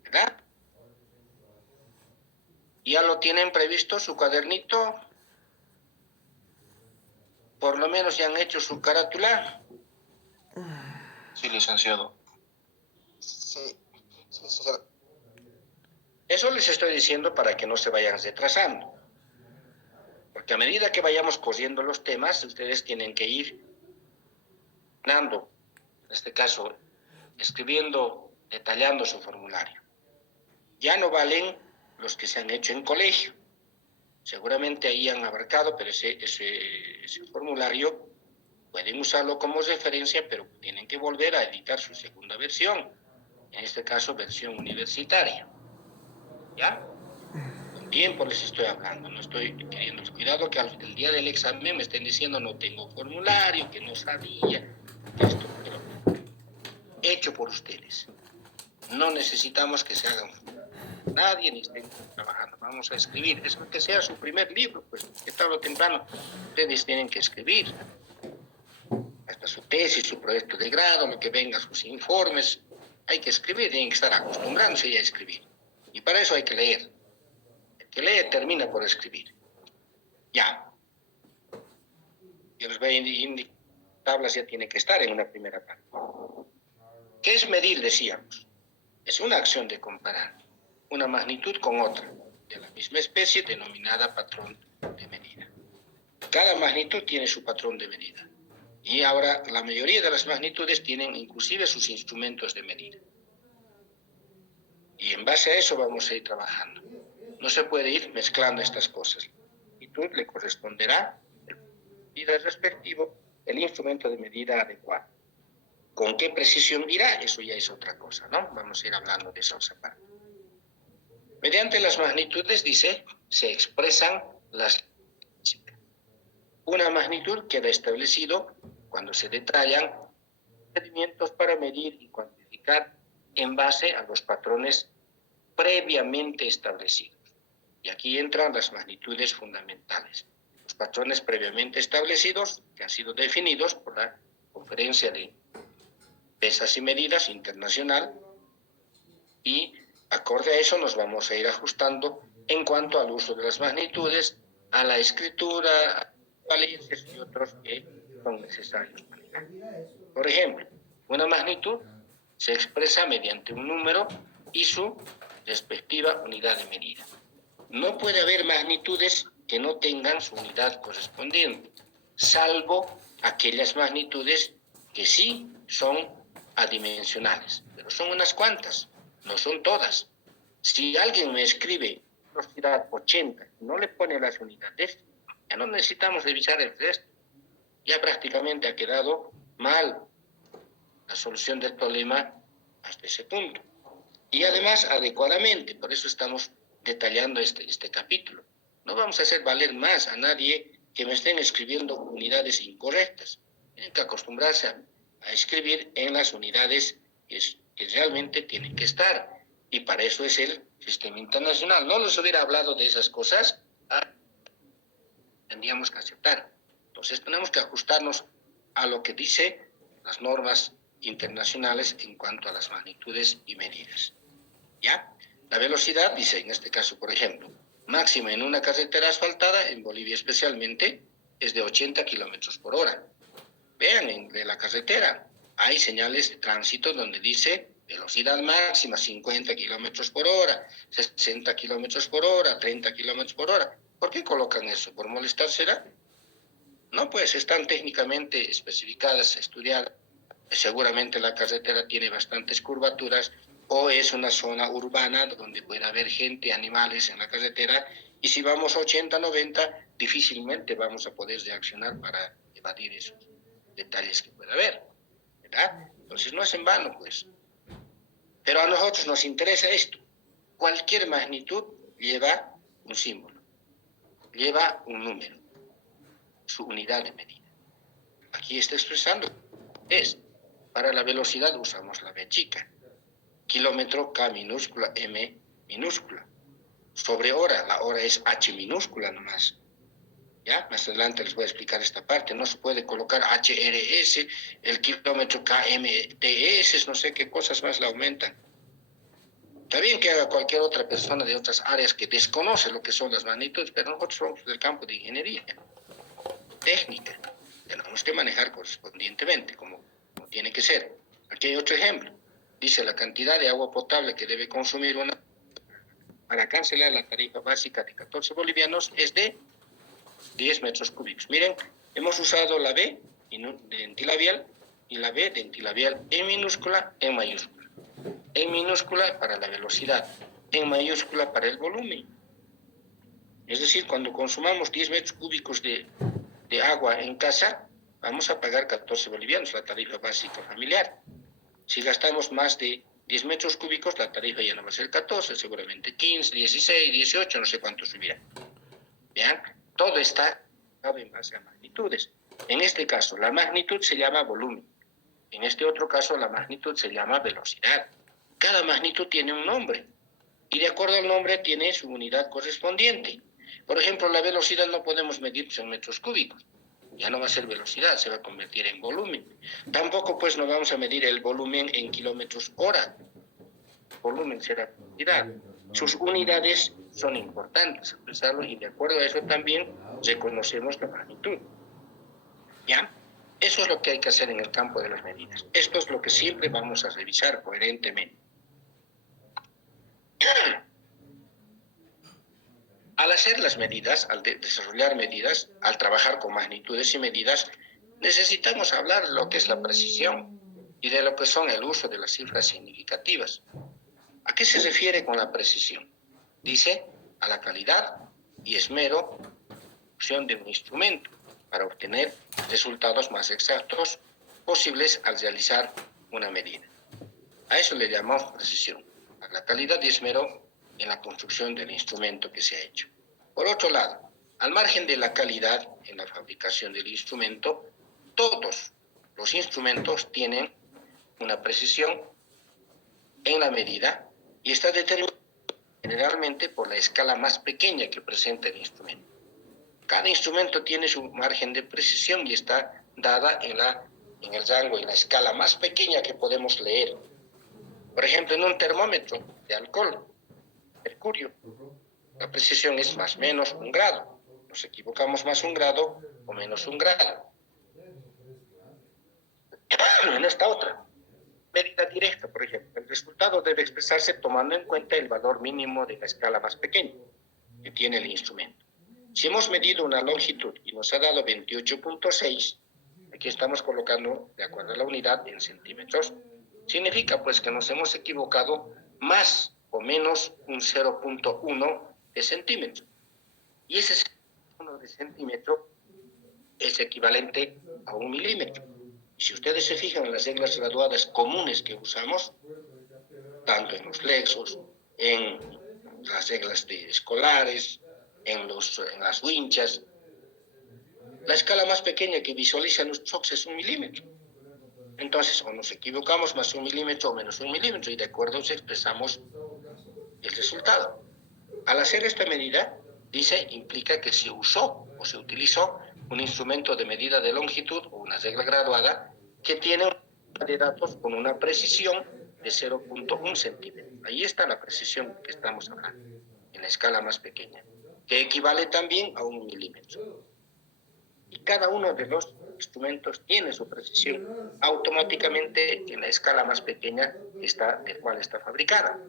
¿verdad? ¿Ya lo tienen previsto su cuadernito? Por lo menos ya han hecho su carátula. Sí, licenciado. Sí, licenciado. Eso les estoy diciendo para que no se vayan retrasando. Porque a medida que vayamos corriendo los temas, ustedes tienen que ir dando, en este caso, escribiendo, detallando su formulario. Ya no valen los que se han hecho en colegio. Seguramente ahí han abarcado, pero ese formulario pueden usarlo como referencia, pero tienen que volver a editar su segunda versión. En este caso, versión universitaria. ¿Ya? Con tiempo les estoy hablando, no estoy queriendo. Cuidado que el día del examen me estén diciendo no tengo formulario, que no sabía, que esto, pero hecho por ustedes. No necesitamos que se hagan nadie ni estén trabajando. Vamos a escribir. Es que sea su primer libro, pues que tarde o temprano ustedes tienen que escribir. Hasta su tesis, su proyecto de grado, lo que venga, sus informes. Hay que escribir, tienen que estar acostumbrándose ya a escribir. Y para eso hay que leer. El que lee termina por escribir. Ya. Yo les voy a indicar, tablas ya tiene que estar en una primera parte. ¿Qué es medir, decíamos? Es una acción de comparar una magnitud con otra, de la misma especie, denominada patrón de medida. Cada magnitud tiene su patrón de medida. Y ahora la mayoría de las magnitudes tienen inclusive sus instrumentos de medida. Y en base a eso vamos a ir trabajando. No se puede ir mezclando estas cosas. La magnitud le corresponderá el medida respectivo, el instrumento de medida adecuado. ¿Con qué precisión irá? Eso ya es otra cosa, ¿no? Vamos a ir hablando de eso aparte. Mediante las magnitudes, dice, se expresan las... Una magnitud queda establecido cuando se detallan procedimientos para medir y cuantificar en base a los patrones previamente establecidos. Y aquí entran las magnitudes fundamentales. Los patrones previamente establecidos, que han sido definidos por la Conferencia de Pesas y Medidas Internacional, y acorde a eso nos vamos a ir ajustando en cuanto al uso de las magnitudes, a la escritura, a valencias y otros que son necesarios manejar. Por ejemplo, una magnitud se expresa mediante un número y su respectiva unidad de medida. No puede haber magnitudes que no tengan su unidad correspondiente, salvo aquellas magnitudes que sí son adimensionales, pero son unas cuantas, no son todas. Si alguien me escribe velocidad 80 y no le pone las unidades, ya no necesitamos revisar el resto. Ya prácticamente ha quedado mal la solución del problema hasta ese punto. Y además adecuadamente, por eso estamos detallando este capítulo. No vamos a hacer valer más a nadie que me estén escribiendo unidades incorrectas. Tienen que acostumbrarse a escribir en las unidades que realmente tienen que estar. Y para eso es el sistema internacional. No les hubiera hablado de esas cosas, tendríamos que aceptar. Entonces tenemos que ajustarnos a lo que dice las normas internacionales en cuanto a las magnitudes y medidas. ¿Ya? La velocidad, dice en este caso, por ejemplo, máxima en una carretera asfaltada, en Bolivia especialmente, es de 80 kilómetros por hora. Vean, en la carretera hay señales de tránsito donde dice velocidad máxima 50 kilómetros por hora, 60 kilómetros por hora, 30 kilómetros por hora. ¿Por qué colocan eso? ¿Por molestar será? No, pues están técnicamente especificadas, estudiadas. Seguramente la carretera tiene bastantes curvaturas o es una zona urbana donde puede haber gente, animales en la carretera, y si vamos 80, 90, difícilmente vamos a poder reaccionar para evadir esos detalles que pueda haber, ¿verdad? Entonces no es en vano, pues. Pero a nosotros nos interesa esto. Cualquier magnitud lleva un símbolo, lleva un número, su unidad de medida. Aquí está expresando, para la velocidad usamos la V chica, kilómetro K minúscula, M minúscula. Sobre hora, la hora es H minúscula nomás. ¿Ya? Más adelante les voy a explicar esta parte. No se puede colocar HRS, el kilómetro KMTS, no sé qué cosas más la aumentan. Está bien que haga cualquier otra persona de otras áreas que desconoce lo que son las magnitudes, pero nosotros somos del campo de ingeniería, técnica. Tenemos que manejar correspondientemente, como tiene que ser. Aquí hay otro ejemplo. Dice la cantidad de agua potable que debe consumir una para cancelar la tarifa básica de 14 bolivianos es de 10 metros cúbicos. Miren, hemos usado la B de entilabial y la B de entilabial en minúscula, en mayúscula. En minúscula para la velocidad, en mayúscula para el volumen. Es decir, cuando consumamos 10 metros cúbicos de agua en casa, vamos a pagar 14 bolivianos, la tarifa básica familiar. Si gastamos más de 10 metros cúbicos, la tarifa ya no va a ser 14, seguramente 15, 16, 18, no sé cuánto subirá. ¿Vean? Todo está en base a magnitudes. En este caso, la magnitud se llama volumen. En este otro caso, la magnitud se llama velocidad. Cada magnitud tiene un nombre. Y de acuerdo al nombre, tiene su unidad correspondiente. Por ejemplo, la velocidad no podemos medir en metros cúbicos. Ya no va a ser velocidad, se va a convertir en volumen. Tampoco, pues, no vamos a medir el volumen en kilómetros hora. Volumen será velocidad. Sus unidades son importantes, expresarlo, y de acuerdo a eso también reconocemos la magnitud. ¿Ya? Eso es lo que hay que hacer en el campo de las medidas. Esto es lo que siempre vamos a revisar coherentemente. Al hacer las medidas, al desarrollar medidas, al trabajar con magnitudes y medidas, necesitamos hablar de lo que es la precisión y de lo que son el uso de las cifras significativas. ¿A qué se refiere con la precisión? Dice, a la calidad y esmero de un instrumento para obtener resultados más exactos posibles al realizar una medida. A eso le llamamos precisión, a la calidad y esmero en la construcción del instrumento que se ha hecho. Por otro lado, al margen de la calidad en la fabricación del instrumento, todos los instrumentos tienen una precisión en la medida y está determinada generalmente por la escala más pequeña que presenta el instrumento. Cada instrumento tiene su margen de precisión y está dada en el rango, en la escala más pequeña que podemos leer. Por ejemplo, en un termómetro de alcohol, mercurio, la precisión es más o menos 1 grado. Nos equivocamos más 1 grado o menos 1 grado. En esta otra, medida directa, por ejemplo, el resultado debe expresarse tomando en cuenta el valor mínimo de la escala más pequeña que tiene el instrumento. Si hemos medido una longitud y nos ha dado 28.6, aquí estamos colocando, de acuerdo a la unidad, en centímetros, significa pues que nos hemos equivocado más o menos un 0.1 de centímetro. Y ese 0.1 de centímetro es equivalente a 1 milímetro. Si ustedes se fijan en las reglas graduadas comunes que usamos, tanto en los lexos, en las reglas escolares, en las winchas, la escala más pequeña que visualizan los ojos es 1 milímetro. Entonces, o nos equivocamos más 1 milímetro o menos 1 milímetro, y de acuerdo expresamos el resultado. Al hacer esta medida, implica que se usó o se utilizó un instrumento de medida de longitud o una regla graduada que tiene una de datos con una precisión de 0.1 centímetro. Ahí está la precisión que estamos hablando, en la escala más pequeña, que equivale también a 1 milímetro. Y cada uno de los instrumentos tiene su precisión automáticamente en la escala más pequeña del cual está fabricada.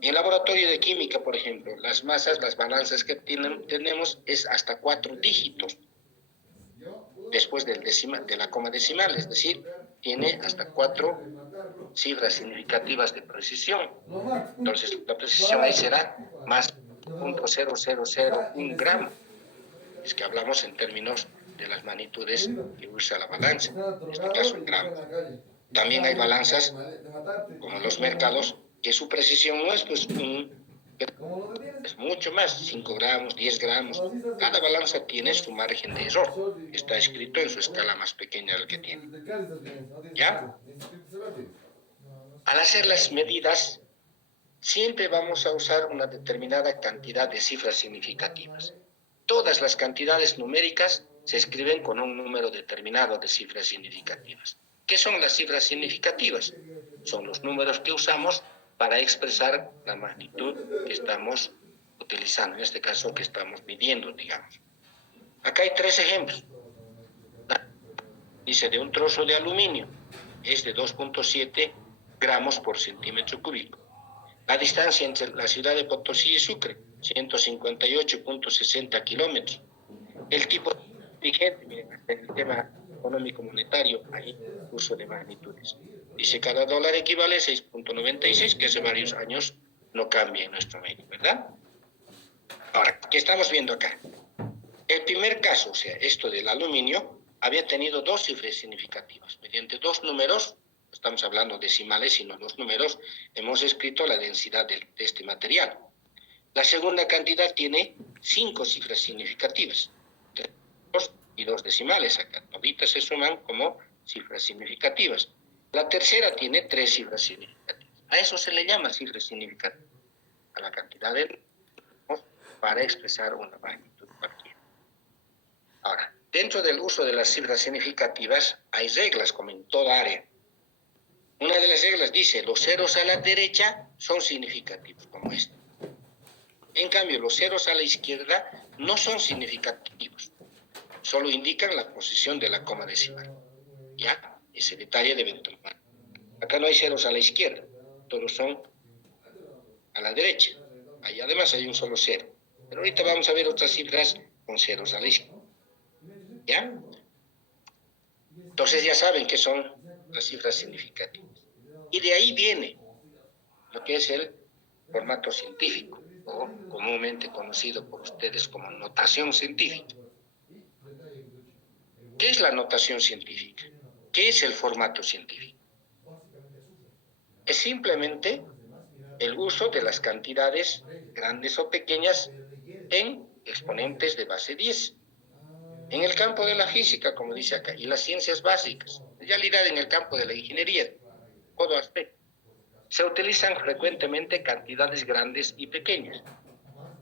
En el laboratorio de química, por ejemplo, las masas, las balanzas que tenemos es hasta 4 dígitos después del de la coma decimal, es decir, tiene hasta 4 cifras significativas de precisión. Entonces, la precisión ahí será más 0.0001 gramo. Es que hablamos en términos de las magnitudes que usa la balanza, en este caso en gramos. También hay balanzas, como en los mercados, que su precisión no es pues es mucho más, 5 gramos, 10 gramos. Cada balanza tiene su margen de error. Está escrito en su escala más pequeña del que tiene. ¿Ya? Al hacer las medidas, siempre vamos a usar una determinada cantidad de cifras significativas. Todas las cantidades numéricas se escriben con un número determinado de cifras significativas. ¿Qué son las cifras significativas? Son los números que usamos para expresar la magnitud que estamos utilizando, en este caso que estamos midiendo, digamos. Acá hay 3 ejemplos. Dice, de un trozo de aluminio es de 2.7 gramos por centímetro cúbico. La distancia entre la ciudad de Potosí y Sucre, 158.60 kilómetros. El tipo vigente, miren, en el tema económico monetario, hay uso de magnitudes. Dice, cada dólar equivale a 6.96, que hace varios años no cambia en nuestro medio, ¿verdad? Ahora, ¿qué estamos viendo acá? El primer caso, o sea, esto del aluminio, había tenido 2 cifras significativas. Mediante 2 números, estamos hablando decimales, sino 2 números, hemos escrito la densidad de este material. La segunda cantidad tiene 5 cifras significativas, 3 y 2 decimales. Acá toditas se suman como cifras significativas. La tercera tiene 3 cifras significativas. A eso se le llama cifras significativas, a la cantidad de números para expresar una magnitud cualquiera. Ahora, dentro del uso de las cifras significativas hay reglas, como en toda área. Una de las reglas dice, los ceros a la derecha son significativos, como este. En cambio, los ceros a la izquierda no son significativos, solo indican la posición de la coma decimal. ¿Ya? Ese detalle deben tomar. Acá no hay ceros a la izquierda, todos son a la derecha. Ahí además hay un solo cero. Pero ahorita vamos a ver otras cifras con ceros a la izquierda. ¿Ya? Entonces ya saben qué son las cifras significativas. Y de ahí viene lo que es el formato científico, o comúnmente conocido por ustedes como notación científica. ¿Qué es la notación científica? ¿Qué es el formato científico? Es simplemente el uso de las cantidades grandes o pequeñas en exponentes de base 10. En el campo de la física, como dice acá, y las ciencias básicas, en realidad en el campo de la ingeniería, todo aspecto, se utilizan frecuentemente cantidades grandes y pequeñas.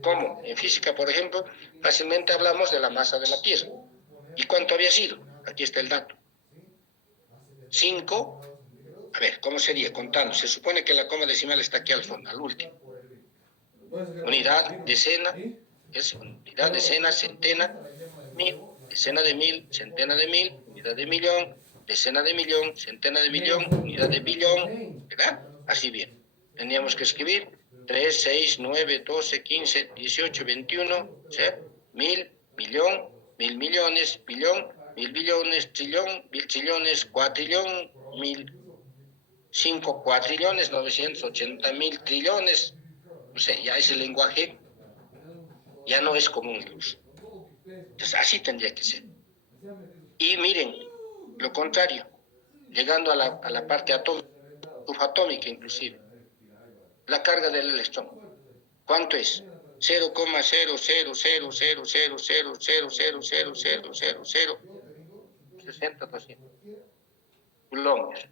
Como en física, por ejemplo, fácilmente hablamos de la masa de la Tierra. ¿Y cuánto había sido? Aquí está el dato. 5, a ver, ¿cómo sería? Contando. Se supone que la coma decimal está aquí al fondo, al último. Unidad, decena, es unidad, decena, centena, mil, decena de mil, centena de mil, unidad de millón, decena de millón, centena de millón, unidad de billón, ¿verdad? Así bien. Teníamos que escribir 3, 6, 9, 12, 15, 18, 21, ¿sí? Mil, millón, mil millones, billón, mil billones, trillón, mil trillones, cuatrillón, 5 cuatrillones, 980.000 trillones. O sea, ya ese lenguaje ya no es común de uso. Entonces, así tendría que ser. Y miren, lo contrario, llegando a la parte subatómica inclusive, la carga del electrón. ¿Cuánto es? 0,000000000000060 coulombs.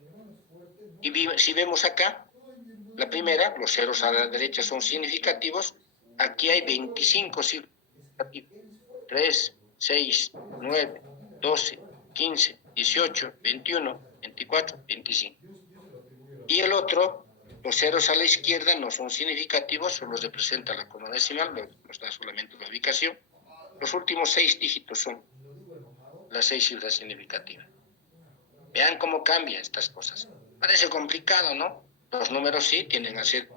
Y si vemos acá, la primera, los ceros a la derecha son significativos. Aquí hay 25 significativos. 3, 6, 9, 12, 15, 18, 21, 24, 25. Y el otro, los ceros a la izquierda no son significativos, solo representa la coma decimal, nos da solamente la ubicación. Los últimos 6 dígitos son las 6 cifras significativas. Vean cómo cambian estas cosas. Parece complicado, ¿no? Los números sí tienden a ser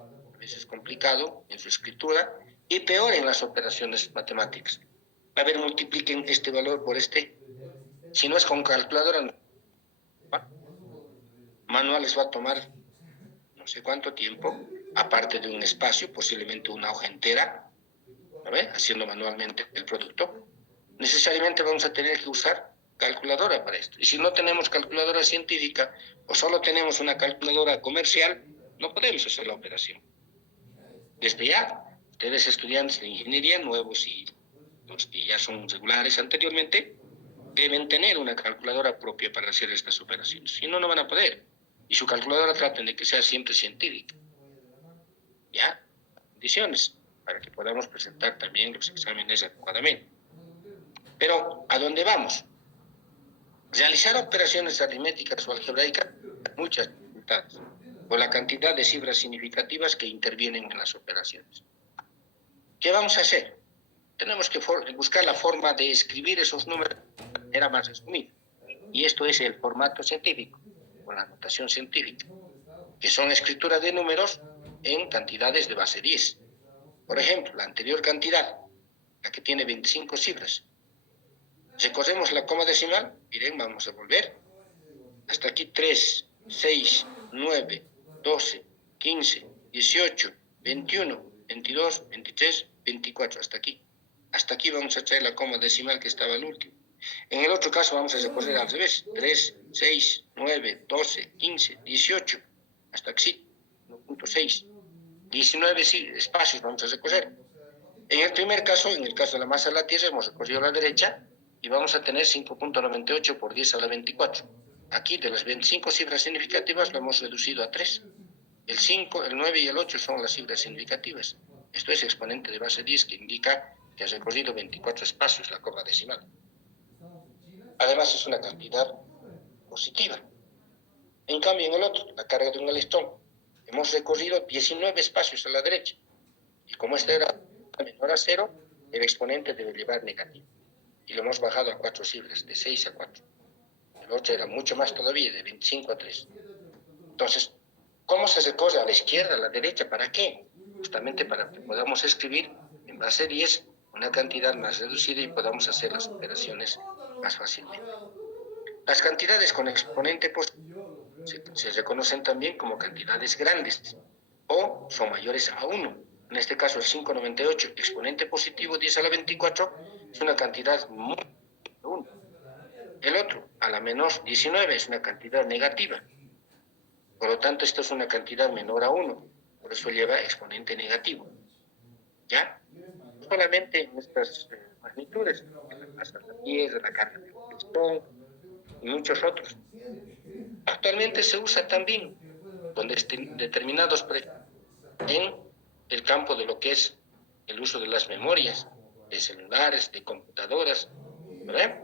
veces complicado en su escritura y peor en las operaciones matemáticas. A ver, multipliquen este valor por este. Si no es con calculadora, manual les va a tomar no sé cuánto tiempo, aparte de un espacio, posiblemente una hoja entera, ¿no ve? Haciendo manualmente el producto. Necesariamente vamos a tener que usar calculadora para esto. Y si no tenemos calculadora científica o solo tenemos una calculadora comercial, no podemos hacer la operación. Desde ya, ustedes estudiantes de ingeniería nuevos y los que ya son regulares anteriormente, deben tener una calculadora propia para hacer estas operaciones. Si no, no van a poder. Y su calculadora traten de que sea siempre científica. ¿Ya? Condiciones para que podamos presentar también los exámenes adecuadamente. Pero, ¿a dónde vamos? Realizar operaciones aritméticas o algebraicas, muchas dificultades, por la cantidad de cifras significativas que intervienen en las operaciones. ¿Qué vamos a hacer? Tenemos que buscar la forma de escribir esos números de manera más resumida. Y esto es el formato científico, o la notación científica, que son escrituras de números en cantidades de base 10. Por ejemplo, la anterior cantidad, la que tiene 25 cifras. Recorremos la coma decimal, miren, vamos a volver. Hasta aquí 3, 6, 9, 12, 15, 18, 21, 22, 23, 24, hasta aquí. Hasta aquí vamos a traer la coma decimal que estaba al último. En el otro caso vamos a recorrer al revés. 3, 6, 9, 12, 15, 18, hasta aquí, 1.6. 19 espacios vamos a recorrer. En el primer caso, en el caso de la masa de la Tierra, hemos recorrido a la derecha y vamos a tener 5.98 por 10 a la 24. Aquí, de las 25 cifras significativas, lo hemos reducido a 3. El 5, el 9 y el 8 son las cifras significativas. Esto es exponente de base 10, que indica que ha recorrido 24 espacios la coma decimal. Además, es una cantidad positiva. En cambio, en el otro, la carga de un electrón, hemos recorrido 19 espacios a la derecha. Y como este era menor a 0, el exponente debe llevar negativo. Y lo hemos bajado a 4 cifras, de 6 a 4. El 8 era mucho más todavía, de 25 a 3. Entonces, ¿cómo se recorre a la izquierda, a la derecha? ¿Para qué? Justamente para que podamos escribir en base 10 una cantidad más reducida y podamos hacer las operaciones más fácilmente. Las cantidades con exponente positivo se reconocen también como cantidades grandes o son mayores a 1. En este caso, el 5,98, exponente positivo 10 a la 24, es una cantidad muy de 1. El otro, a la menos 19, es una cantidad negativa. Por lo tanto, esto es una cantidad menor a 1. Por eso lleva exponente negativo. ¿Ya? No solamente en estas magnitudes, en la masa de la Tierra, la carga de electrón y muchos otros. Actualmente se usa también con determinados en el campo de lo que es el uso de las memorias, de celulares, de computadoras, ¿verdad?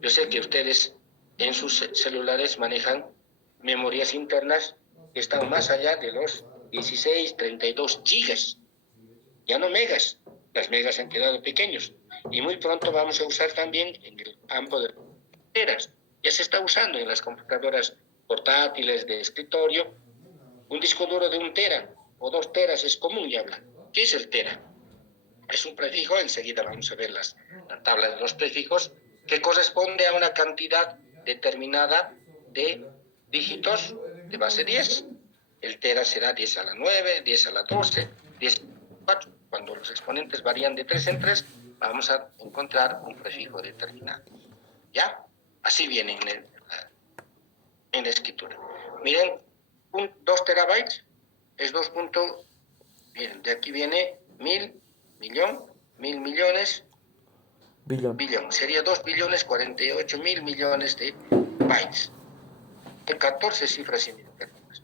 Yo sé que ustedes en sus celulares manejan memorias internas que están más allá de los 16, 32 gigas, ya no megas. Las megas han quedado pequeños y muy pronto vamos a usar también en el campo de teras. Ya se está usando en las computadoras portátiles de escritorio. Un disco duro de 1 tera o 2 teras es común ya hablar. ¿Qué es el tera? Es un prefijo, enseguida vamos a ver la tabla de los prefijos, que corresponde a una cantidad determinada de dígitos de base 10. El tera será 10 a la 9, 10 a la 12, 10 a la 4. Cuando los exponentes varían de 3 en 3, vamos a encontrar un prefijo determinado. ¿Ya? Así viene en la escritura. Miren, 2 terabytes es 2. Miren, de aquí viene 1000, millón, 1000 millones, billón. Sería 2.048.000 millones de bytes. De 14 cifras significativas.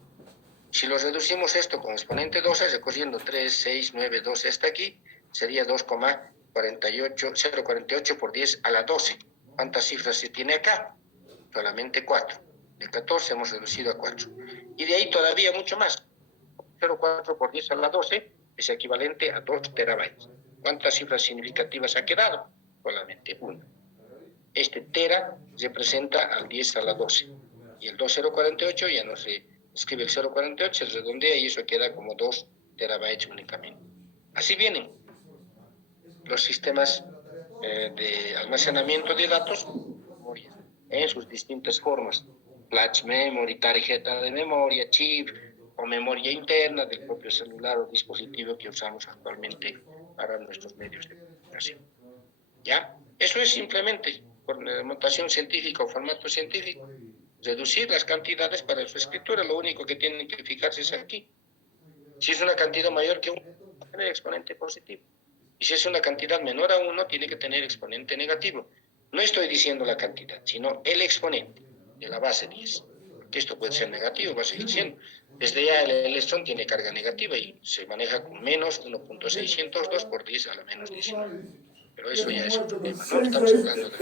Si lo reducimos esto con exponente 12, recogiendo 3, 6, 9, 12 hasta aquí, sería 0,48 por 10 a la 12. ¿Cuántas cifras se tiene acá? Solamente 4. De 14 hemos reducido a 4. Y de ahí todavía mucho más. 0,4 por 10 a la 12 es equivalente a 2 terabytes. ¿Cuántas cifras significativas ha quedado? Solamente 1. Este tera representa al 10 a la 12. Y el 2048 ya no se escribe el 0,48, se redondea y eso queda como 2 terabytes únicamente. Así vienen los sistemas de almacenamiento de datos en sus distintas formas. Flash memory, tarjeta de memoria, chip o memoria interna del propio celular o dispositivo que usamos actualmente para nuestros medios de comunicación. ¿Ya? Eso es simplemente, por notación científica o formato científico, reducir las cantidades para su escritura. Lo único que tienen que fijarse es aquí. Si es una cantidad mayor que 1, tiene exponente positivo. Y si es una cantidad menor a 1, tiene que tener exponente negativo. No estoy diciendo la cantidad, sino el exponente de la base 10. Porque esto puede ser negativo, va a seguir siendo. Desde ya el electrón tiene carga negativa y se maneja con menos 1.602 por 10 a la menos 19. Pero eso ya es otro tema, no estamos hablando de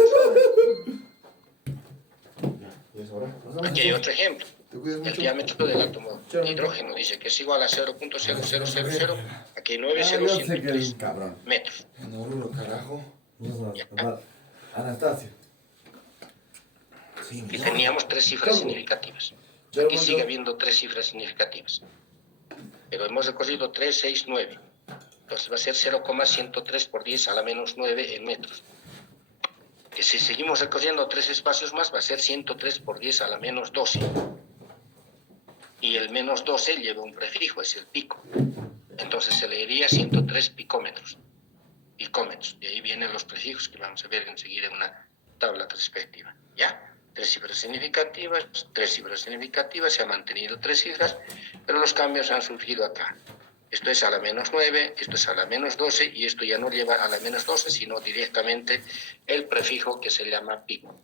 eso. Aquí hay otro ejemplo. El diámetro del átomo de hidrógeno dice que es igual a 0.0000, aquí hay 9,003 metros. Anastasia. Y teníamos 3 cifras significativas. Aquí sigue habiendo 3 cifras significativas. Pero hemos recorrido 3, 6, 9. Entonces va a ser 0,103 por 10 a la menos 9 en metros. Que si seguimos recorriendo 3 espacios más, va a ser 103 por 10 a la menos 12. Y el menos 12 lleva un prefijo, es el pico. Entonces se leería 103 picómetros. De ahí vienen los prefijos que vamos a ver enseguida en una tabla respectiva. ¿Ya? 3 cifras significativas, se han mantenido 3 cifras, pero los cambios han surgido acá. Esto es a la menos 9, esto es a la menos 12, y esto ya no lleva a la menos 12, sino directamente el prefijo que se llama pico.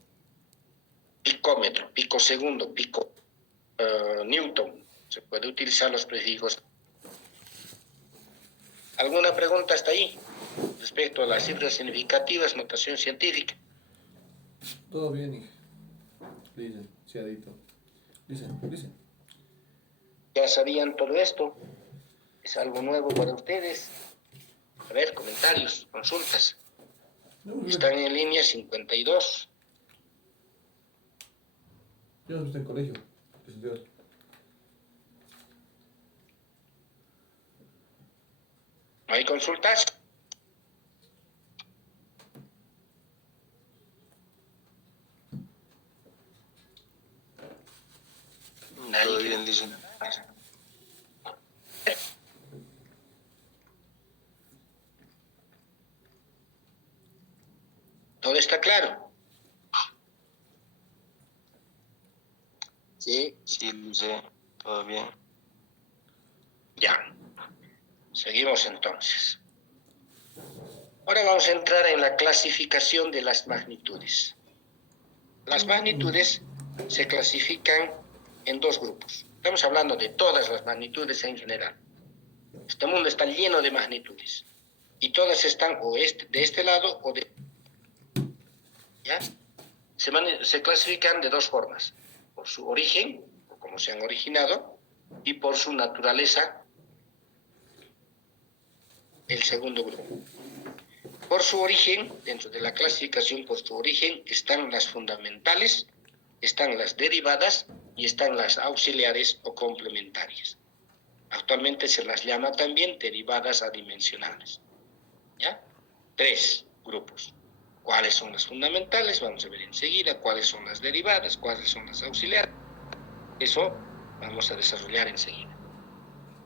Picómetro, pico segundo, pico Newton. Se puede utilizar los prefijos. ¿Alguna pregunta hasta ahí? Respecto a las cifras significativas, notación científica. Todo bien, hija. Licenciadito. Listen. ¿Ya sabían todo esto? ¿Es algo nuevo para ustedes? A ver, comentarios, consultas. Están en línea 52. Yo no estoy en colegio. ¿No hay consultas? Todo bien, dicen. ¿Todo está claro? Sí, dice, todo bien. Ya. Seguimos entonces. Ahora vamos a entrar en la clasificación de las magnitudes. Las magnitudes se clasifican en 2 grupos. Estamos hablando de todas las magnitudes en general. Este mundo está lleno de magnitudes. Y todas están o de este lado o de... ¿Ya? Se clasifican de 2 formas. Por su origen, o cómo se han originado, y por su naturaleza, el segundo grupo. Por su origen, dentro de la clasificación por su origen, están las fundamentales, están las derivadas y están las auxiliares o complementarias. Actualmente se las llama también derivadas adimensionales. ¿Ya? 3 grupos. ¿Cuáles son las fundamentales? Vamos a ver enseguida cuáles son las derivadas, cuáles son las auxiliares. Eso vamos a desarrollar enseguida.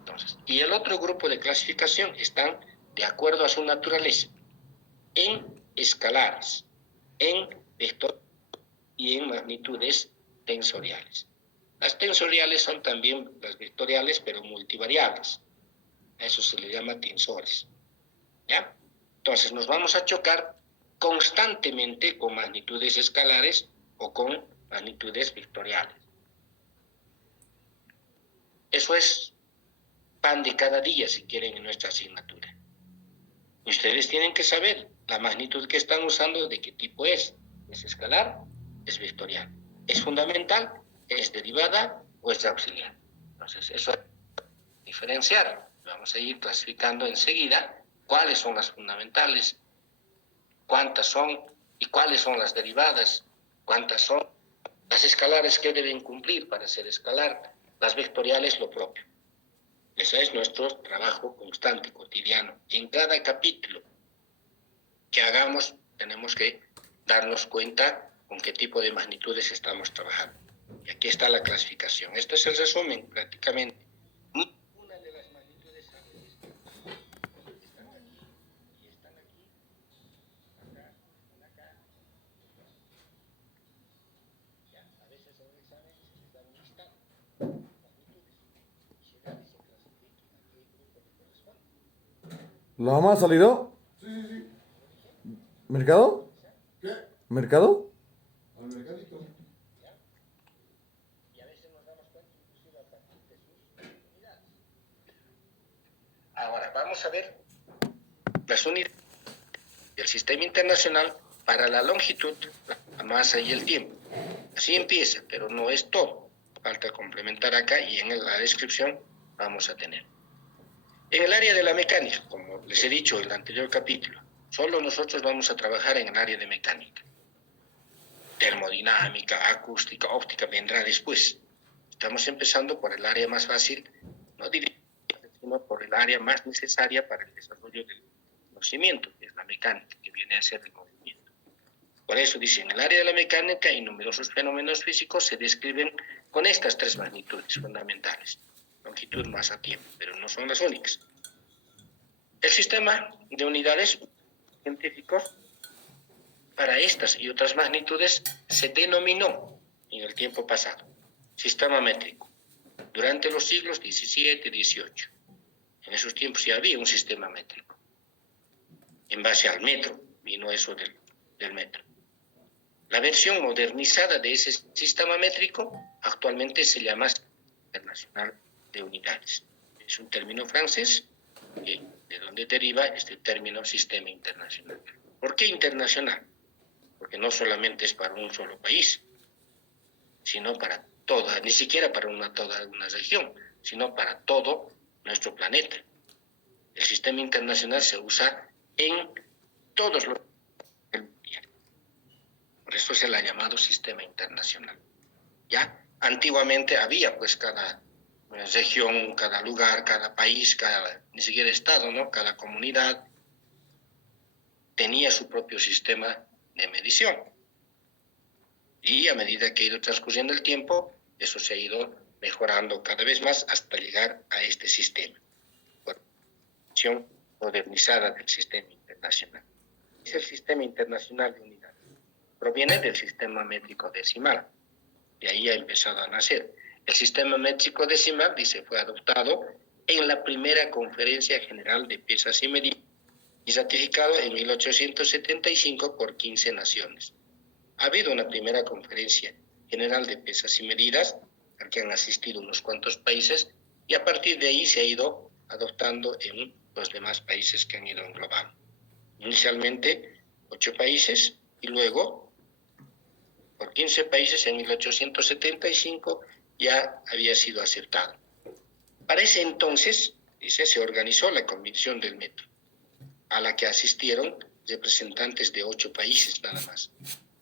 Entonces, y el otro grupo de clasificación están de acuerdo a su naturaleza, en escalares, en vectores y en magnitudes tensoriales. Las tensoriales son también las vectoriales, pero multivariables. A eso se le llama tensores. ¿Ya? Entonces nos vamos a chocar constantemente con magnitudes escalares o con magnitudes vectoriales. Eso es pan de cada día, si quieren, en nuestra asignatura. Y ustedes tienen que saber la magnitud que están usando, de qué tipo es. ¿Es escalar? ¿Es vectorial? ¿Es fundamental? ¿Es derivada? ¿O es auxiliar? Entonces, eso es diferenciar. Vamos a ir clasificando enseguida cuáles son las fundamentales, cuántas son y cuáles son las derivadas, cuántas son las escalares que deben cumplir para ser escalar, las vectoriales lo propio. Ese es nuestro trabajo constante, cotidiano. En cada capítulo que hagamos, tenemos que darnos cuenta con qué tipo de magnitudes estamos trabajando. Y aquí está la clasificación. Este es el resumen, prácticamente. Una de las magnitudes están aquí y están aquí, acá, acá. Ya, a veces en el examen se les da un listado. Magnitudes. Y se da y se clasifica a qué grupo le corresponde. ¿La mamá ha salido? ¿Mercado? ¿Qué? ¿Mercado? Al mercadito. Y a veces nos damos cuenta inclusive a partir de sus unidades. Ahora, vamos a ver las unidades del sistema internacional para la longitud, la masa y el tiempo. Así empieza, pero no es todo. Falta complementar acá y en la descripción vamos a tener. En el área de la mecánica, como les he dicho en el anterior capítulo, solo nosotros vamos a trabajar en el área de mecánica. Termodinámica, acústica, óptica vendrá después. Estamos empezando por el área más fácil, no diría, sino por el área más necesaria para el desarrollo del conocimiento, que es la mecánica, que viene a ser el movimiento. Por eso dice, en el área de la mecánica y numerosos fenómenos físicos se describen con estas tres magnitudes fundamentales: longitud, masa, tiempo, pero no son las únicas. El sistema de unidades científicos para estas y otras magnitudes se denominó en el tiempo pasado sistema métrico, durante los siglos XVII y XVIII. En esos tiempos ya había un sistema métrico. En base al metro, vino eso del metro. La versión modernizada de ese sistema métrico actualmente se llama Internacional de Unidades. Es un término francés, de donde deriva este término sistema internacional. ¿Por qué internacional? Porque no solamente es para un solo país, sino para toda, ni siquiera para toda una región, sino para todo nuestro planeta. El sistema internacional se usa en todos los del mundial. Por eso se le ha llamado sistema internacional. ¿Ya? Antiguamente había pues cada región, cada lugar, cada país, ni siquiera estado, ¿no? Cada comunidad tenía su propio sistema de medición. Y a medida que ha ido transcurriendo el tiempo, eso se ha ido mejorando cada vez más hasta llegar a este sistema. Versión modernizada del sistema internacional. Es el sistema internacional de unidades. Proviene del sistema métrico decimal. De ahí ha empezado a nacer. El sistema métrico decimal, dice, fue adoptado en la primera Conferencia General de Pesas y Medidas y ratificado en 1875 por 15 naciones. Ha habido una primera Conferencia General de Pesas y Medidas, a la que han asistido unos cuantos países, y a partir de ahí se ha ido adoptando en los demás países que han ido englobando. Inicialmente 8 países y luego por 15 países en 1875 ya había sido aceptado. Para ese entonces, dice, se organizó la Convención del Metro, a la que asistieron representantes de 8 países nada más,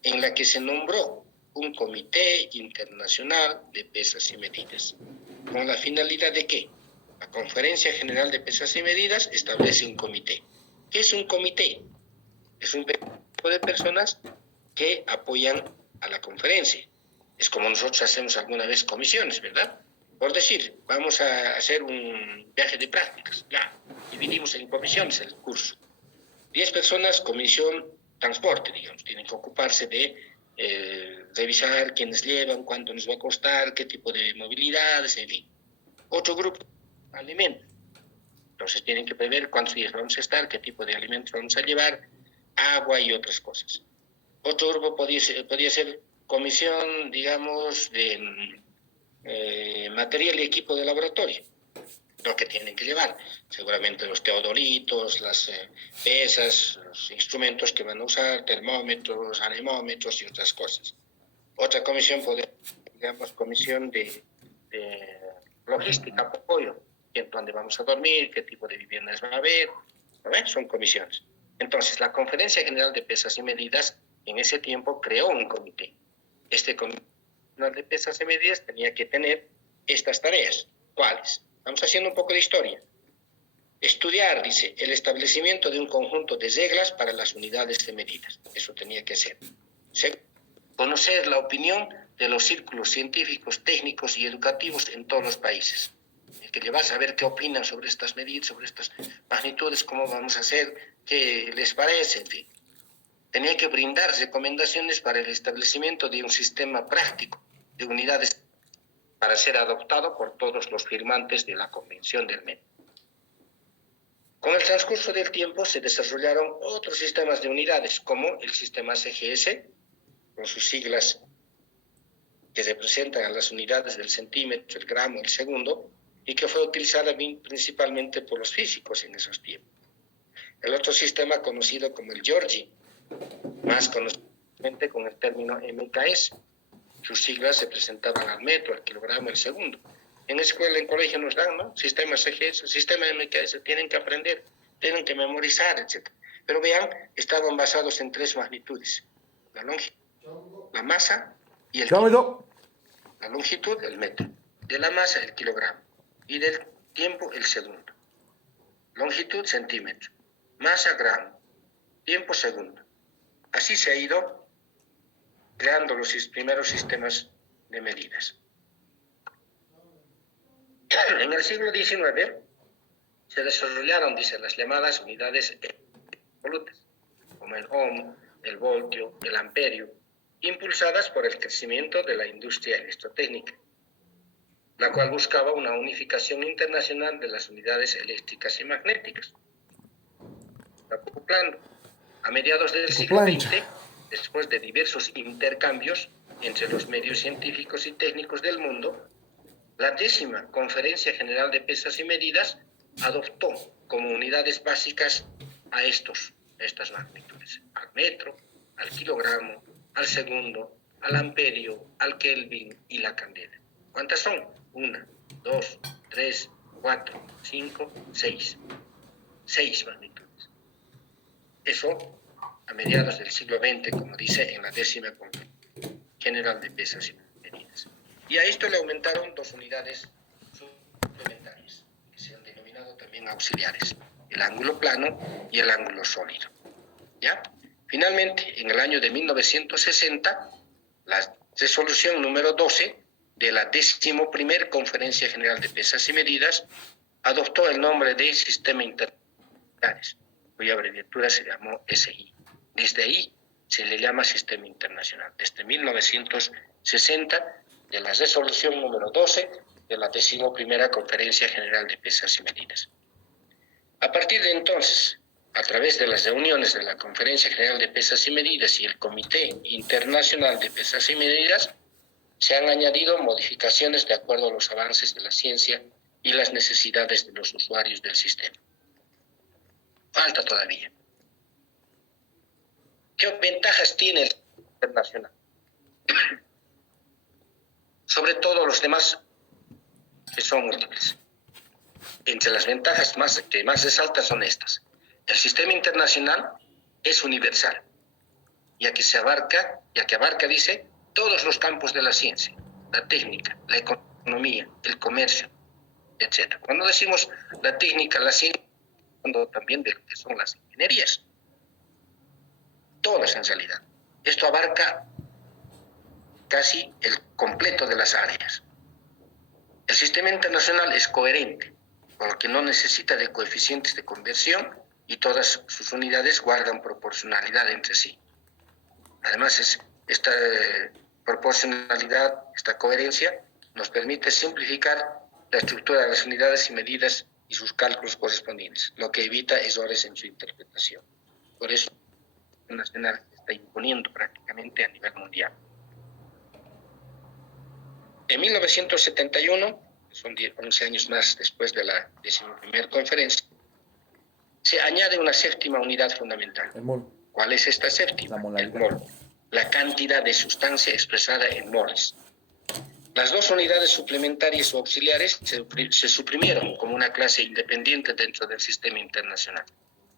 en la que se nombró un Comité Internacional de Pesas y Medidas. ¿Con la finalidad de qué? La Conferencia General de Pesas y Medidas establece un comité. ¿Qué es un comité? Es un grupo de personas que apoyan a la conferencia. Es como nosotros hacemos alguna vez comisiones, ¿verdad? Por decir, vamos a hacer un viaje de prácticas, ya, dividimos en comisiones el curso. 10 personas, comisión transporte, digamos, tienen que ocuparse de revisar quiénes llevan, cuánto nos va a costar, qué tipo de movilidades, en fin. Otro grupo, alimentos. Entonces tienen que prever cuántos días vamos a estar, qué tipo de alimentos vamos a llevar, agua y otras cosas. Otro grupo podría ser comisión, digamos, de material y equipo de laboratorio, lo que tienen que llevar, seguramente los teodolitos, las pesas, los instrumentos que van a usar, termómetros, anemómetros y otras cosas. Otra comisión podría, digamos, comisión de logística, apoyo, en dónde vamos a dormir, qué tipo de viviendas va a haber, ¿no? Son comisiones. Entonces, la Conferencia General de Pesas y Medidas en ese tiempo creó un comité. Este Comité General de Pesas y Medidas tenía que tener estas tareas. ¿Cuáles? Vamos haciendo un poco de historia. Estudiar, dice, el establecimiento de un conjunto de reglas para las unidades de medidas. Eso tenía que ser. Conocer la opinión de los círculos científicos, técnicos y educativos en todos los países. El que le va a saber qué opinan sobre estas medidas, sobre estas magnitudes, cómo vamos a hacer, qué les parece, en fin. Tenía que brindar recomendaciones para el establecimiento de un sistema práctico de unidades para ser adoptado por todos los firmantes de la Convención del Método. Con el transcurso del tiempo se desarrollaron otros sistemas de unidades, como el sistema CGS, con sus siglas que representan a las unidades del centímetro, el gramo, el segundo, y que fue utilizada principalmente por los físicos en esos tiempos. El otro sistema conocido como el Georgi, más conocido con el término MKS. Sus siglas se presentaban al metro, al kilogramo, al segundo. En escuela, en colegio nos dan, ¿no? Sistema CGS, sistema MKS, tienen que aprender, tienen que memorizar, etc. Pero vean, estaban basados en 3 magnitudes. La longitud, la masa y el kilo. La longitud, el metro. De la masa, el kilogramo. Y del tiempo, el segundo. Longitud, centímetro. Masa, gramo. Tiempo, segundo. Así se ha ido creando los primeros sistemas de medidas. En el siglo XIX se desarrollaron, dice, las llamadas unidades absolutas, como el ohm, el voltio, el amperio, impulsadas por el crecimiento de la industria electrotécnica, la cual buscaba una unificación internacional de las unidades eléctricas y magnéticas. Acoplando. A mediados del siglo XX, después de diversos intercambios entre los medios científicos y técnicos del mundo, la 10ª Conferencia General de Pesas y Medidas adoptó como unidades básicas a estas magnitudes, al metro, al kilogramo, al segundo, al amperio, al kelvin y la candela. ¿Cuántas son? 1, 2, 3, 4, 5, 6. 6 magnitudes. Eso a mediados del siglo XX, como dice en la 10ª Conferencia General de Pesas y Medidas. Y a esto le aumentaron 2 unidades suplementarias, que se han denominado también auxiliares, el ángulo plano y el ángulo sólido. ¿Ya? Finalmente, en el año de 1960, la resolución número 12 de la 11ª Conferencia General de Pesas y Medidas adoptó el nombre de Sistema Internacional, cuya abreviatura se llamó SI. Desde ahí se le llama Sistema Internacional, desde 1960, de la resolución número 12 de la 11ª Conferencia General de Pesas y Medidas. A partir de entonces, a través de las reuniones de la Conferencia General de Pesas y Medidas y el Comité Internacional de Pesas y Medidas, se han añadido modificaciones de acuerdo a los avances de la ciencia y las necesidades de los usuarios del sistema. Falta todavía. ¿Qué ventajas tiene el sistema internacional? Sobre todo los demás, que son múltiples. Entre las ventajas que más resaltan son estas. El sistema internacional es universal, ya que abarca, dice, todos los campos de la ciencia, la técnica, la economía, el comercio, etc. Cuando decimos la técnica, la ciencia, hablando también de lo que son las ingenierías. Todas en realidad. Esto abarca casi el completo de las áreas. El sistema internacional es coherente, porque no necesita de coeficientes de conversión y todas sus unidades guardan proporcionalidad entre sí. Además, esta proporcionalidad, esta coherencia, nos permite simplificar la estructura de las unidades y medidas y sus cálculos correspondientes, lo que evita errores en su interpretación. Por eso, el nacional se está imponiendo prácticamente a nivel mundial. En 1971, son 11 años más después de la 11ª conferencia, se añade una 7ª unidad fundamental. El mol. ¿Cuál es esta 7ª? El mol. La cantidad de sustancia expresada en moles. Las 2 unidades suplementarias o auxiliares se suprimieron como una clase independiente dentro del sistema internacional.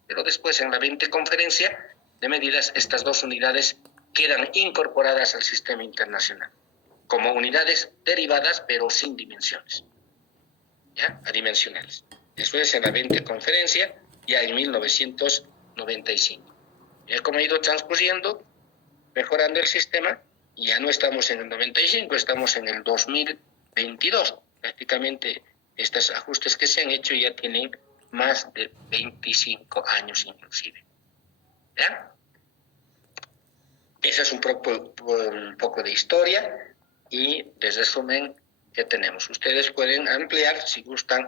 Pero después, en la 20ª conferencia de medidas, estas 2 unidades quedan incorporadas al sistema internacional, como unidades derivadas pero sin dimensiones. ¿ya? Adimensionales. Eso es en la 20 conferencia, ya en 1995. Ya como ha ido transcurriendo, mejorando el sistema, y ya no estamos en el 95, estamos en el 2022. Prácticamente estos ajustes que se han hecho ya tienen más de 25 años inclusive. ¿Ya? Esa es un poco de historia y de resumen que tenemos. Ustedes pueden ampliar si gustan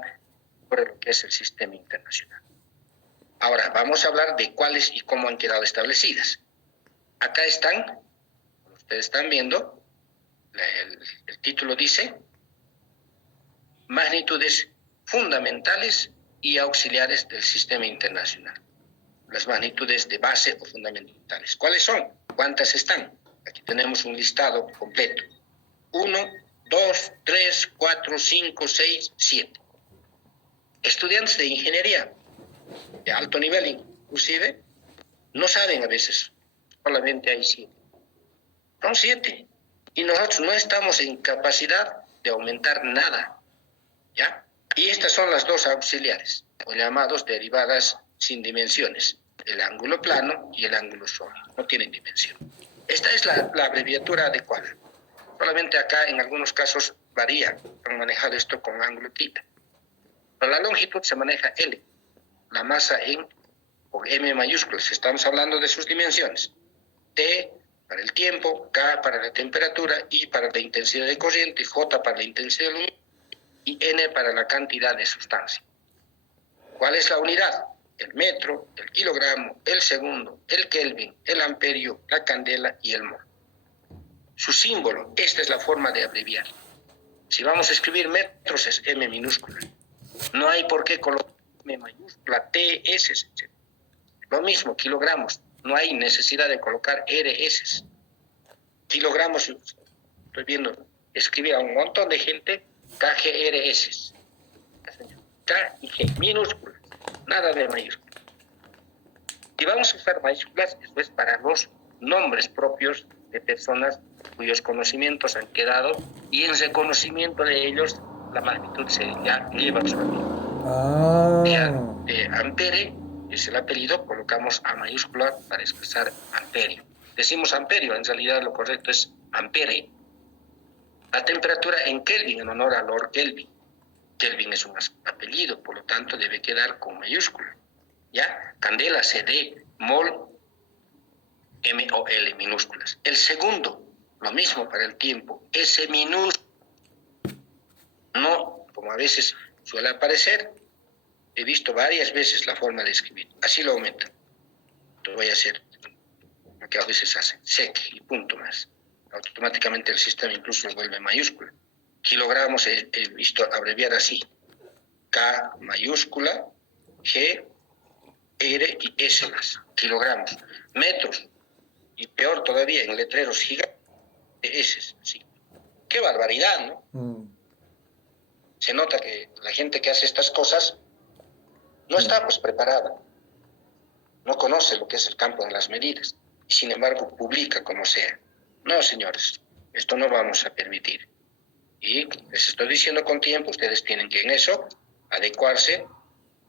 por lo que es el sistema internacional. Ahora, vamos a hablar de cuáles y cómo han quedado establecidas. Acá están, como ustedes están viendo, el título dice magnitudes fundamentales y auxiliares del sistema internacional. Las magnitudes de base o fundamentales. ¿Cuáles son? ¿Cuántas están? Aquí tenemos un listado completo. 1, 2, 3, 4, 5, 6, 7. Estudiantes de ingeniería de alto nivel inclusive no saben a veces, solamente hay 7. Son 7. Y nosotros no estamos en capacidad de aumentar nada, ¿ya? Y estas son las dos auxiliares, o llamados derivadas sin dimensiones, el ángulo plano y el ángulo sólido, no tienen dimensión. Esta es la abreviatura adecuada. Solamente acá en algunos casos varía, han manejado esto con ángulo θ. Pero la longitud se maneja L, la masa con M mayúscula, si estamos hablando de sus dimensiones. T para el tiempo, K para la temperatura, I para la intensidad de corriente, J para la intensidad de luz y N para la cantidad de sustancia. ¿Cuál es la unidad? El metro, el kilogramo, el segundo, el kelvin, el amperio, la candela y el mol. Su símbolo, esta es la forma de abreviar. Si vamos a escribir metros es M minúscula. No hay por qué colocar M mayúscula, T, S, etc. Lo mismo, kilogramos. No hay necesidad de colocar RS. Kilogramos, estoy viendo, escribir a un montón de gente KGRS. K y G, minúsculas, nada de mayúsculas. Y vamos a usar mayúsculas, eso es para los nombres propios de personas cuyos conocimientos han quedado y en reconocimiento de ellos la magnitud se ya lleva su apellido. De ampere es el apellido, colocamos A mayúscula para expresar amperio. Decimos amperio, en realidad lo correcto es ampere. La temperatura en Kelvin, en honor a Lord Kelvin. Kelvin es un apellido, por lo tanto debe quedar con mayúscula. ¿Ya? Candela, CD, mol, MOL minúsculas. El segundo, lo mismo para el tiempo, S minúscula. No, como a veces suele aparecer, he visto varias veces la forma de escribir. Así lo aumentan. Lo voy a hacer, lo que a veces hacen, sec y punto más. Automáticamente el sistema incluso lo vuelve mayúscula. Kilogramos he visto abreviar así. K mayúscula, G, R y S más. Kilogramos. Metros. Y peor todavía, en letreros gigantes, S. Sí. Qué barbaridad, ¿no? Se nota que la gente que hace estas cosas no está pues preparada. No conoce lo que es el campo de las medidas. Y sin embargo publica como sea. No, señores, esto no vamos a permitir. Y les estoy diciendo con tiempo, ustedes tienen que en eso adecuarse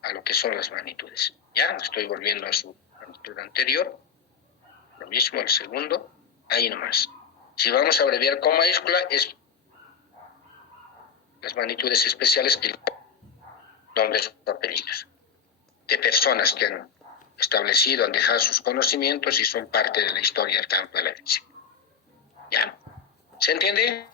a lo que son las magnitudes. Ya, estoy volviendo a su magnitud anterior. Lo mismo el segundo, ahí nomás. Si vamos a abreviar con mayúscula, es las magnitudes especiales que nombres o apellidos de personas que han establecido, han dejado sus conocimientos y son parte de la historia del campo de la física. ¿Ya? ¿Se entiende?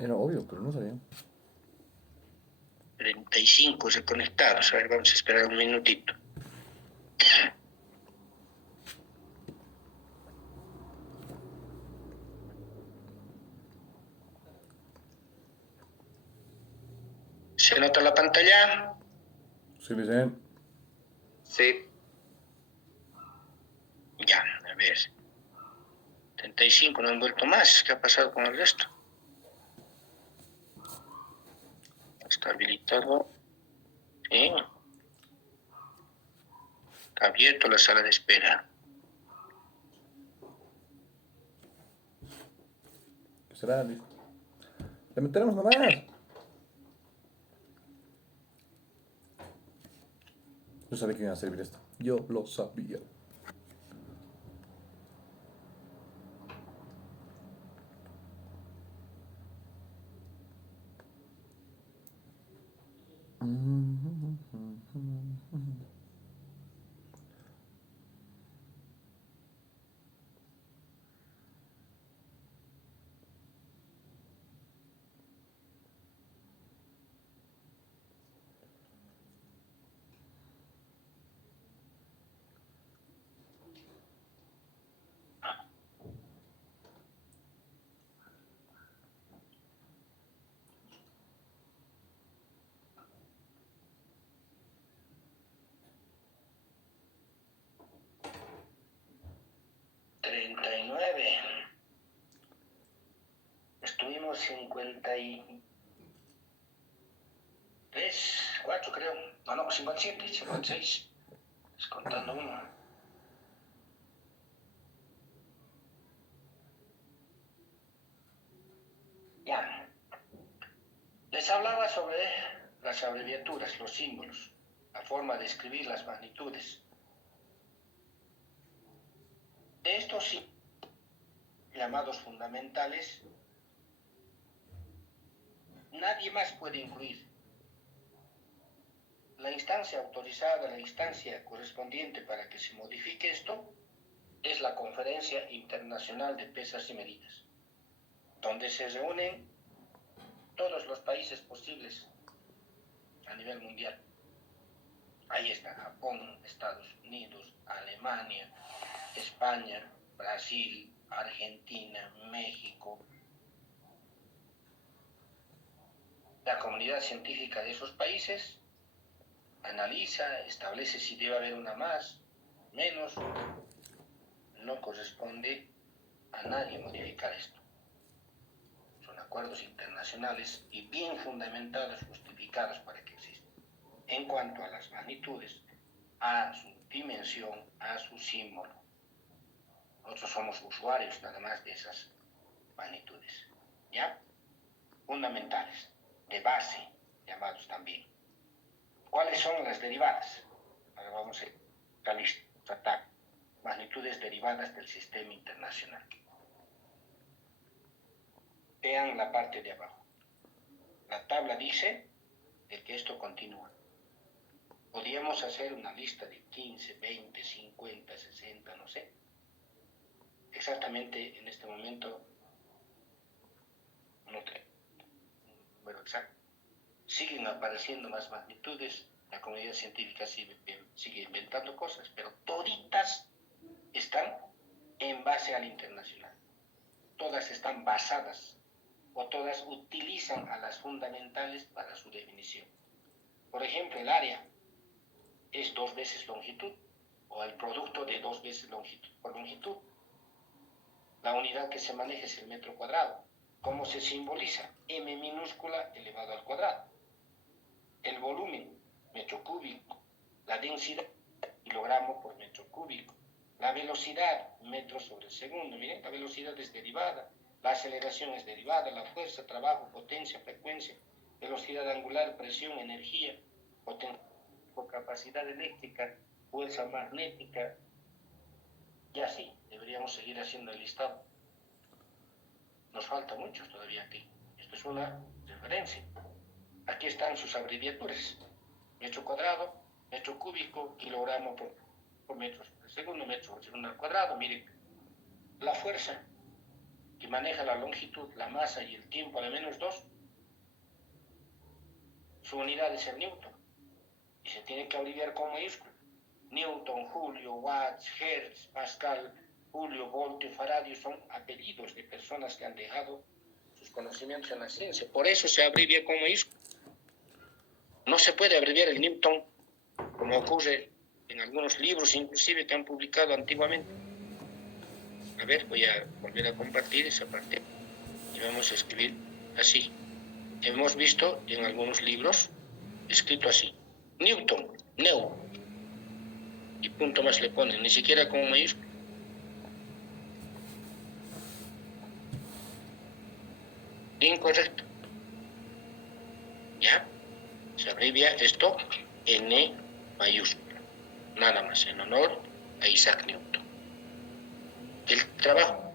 Era obvio, pero no sabía. 35 reconectados. A ver, vamos a esperar un minutito. ¿Se nota la pantalla? Sí, Vicente. Sí. Ya, a ver. 35 no han vuelto más. ¿Qué ha pasado con el resto? Está habilitado. Sí. Está abierto la sala de espera. ¿Qué será? Listo. Le meteremos nomás. Yo sabía que iba a servir esto. Yo lo sabía. Estuvimos 53, 4 creo. No, 57, 56. Descontando uno. Ya. Les hablaba sobre las abreviaturas, los símbolos, la forma de escribir las magnitudes. De estos sí, llamados fundamentales, nadie más puede incluir. La instancia autorizada, la instancia correspondiente para que se modifique esto, es la Conferencia Internacional de Pesas y Medidas, donde se reúnen todos los países posibles a nivel mundial. Ahí está Japón, Estados Unidos, Alemania, España, Brasil, Argentina, México. La comunidad científica de esos países analiza, establece si debe haber una más, menos. No corresponde a nadie modificar esto. Son acuerdos internacionales y bien fundamentados, justificados para que existan. En cuanto a las magnitudes, a su dimensión, a su símbolo. Nosotros somos usuarios nada más de esas magnitudes. ¿Ya? Fundamentales, de base, llamados también. ¿Cuáles son las derivadas? Ahora vamos a tratar magnitudes derivadas del sistema internacional. Vean la parte de abajo. La tabla dice de que esto continúa. Podríamos hacer una lista de 15, 20, 50, 60, no sé. Exactamente en este momento no tengo un número exacto. Siguen apareciendo más magnitudes, la comunidad científica sigue inventando cosas, pero toditas están en base al internacional. Todas están basadas o todas utilizan a las fundamentales para su definición. Por ejemplo, el área es 2 veces longitud o el producto de 2 veces longitud por longitud. La unidad que se maneja es el metro cuadrado. ¿Cómo se simboliza? M minúscula elevado al cuadrado. El volumen, metro cúbico. La densidad, kilogramo por metro cúbico. La velocidad, metros sobre segundo. Miren, la velocidad es derivada. La aceleración es derivada. La fuerza, trabajo, potencia, frecuencia, velocidad angular, presión, energía, potencia, capacidad eléctrica, fuerza magnética. Y así, deberíamos seguir haciendo el listado. Nos falta mucho todavía aquí. Esto es una referencia. Aquí están sus abreviaturas. Metro cuadrado, metro cúbico, kilogramo por metro sobre segundo, metro sobre segundo al cuadrado. Miren, la fuerza que maneja la longitud, la masa y el tiempo a la -2, su unidad es el Newton. Y se tiene que abreviar con mayúscula. Newton, Julio, Watts, Hertz, Pascal, Julio, Voltio, Faraday son apellidos de personas que han dejado sus conocimientos en la ciencia. Por eso se abrevia con mayúscula. No se puede abreviar el Newton como ocurre en algunos libros, inclusive que han publicado antiguamente. A ver, voy a volver a compartir esa parte y vamos a escribir así. Hemos visto en algunos libros escrito así: Newton, Neu, y punto más le ponen, ni siquiera con mayúscula. Incorrecto. ¿Ya? Se abrevia esto N mayúscula, nada más, en honor a Isaac Newton. El trabajo,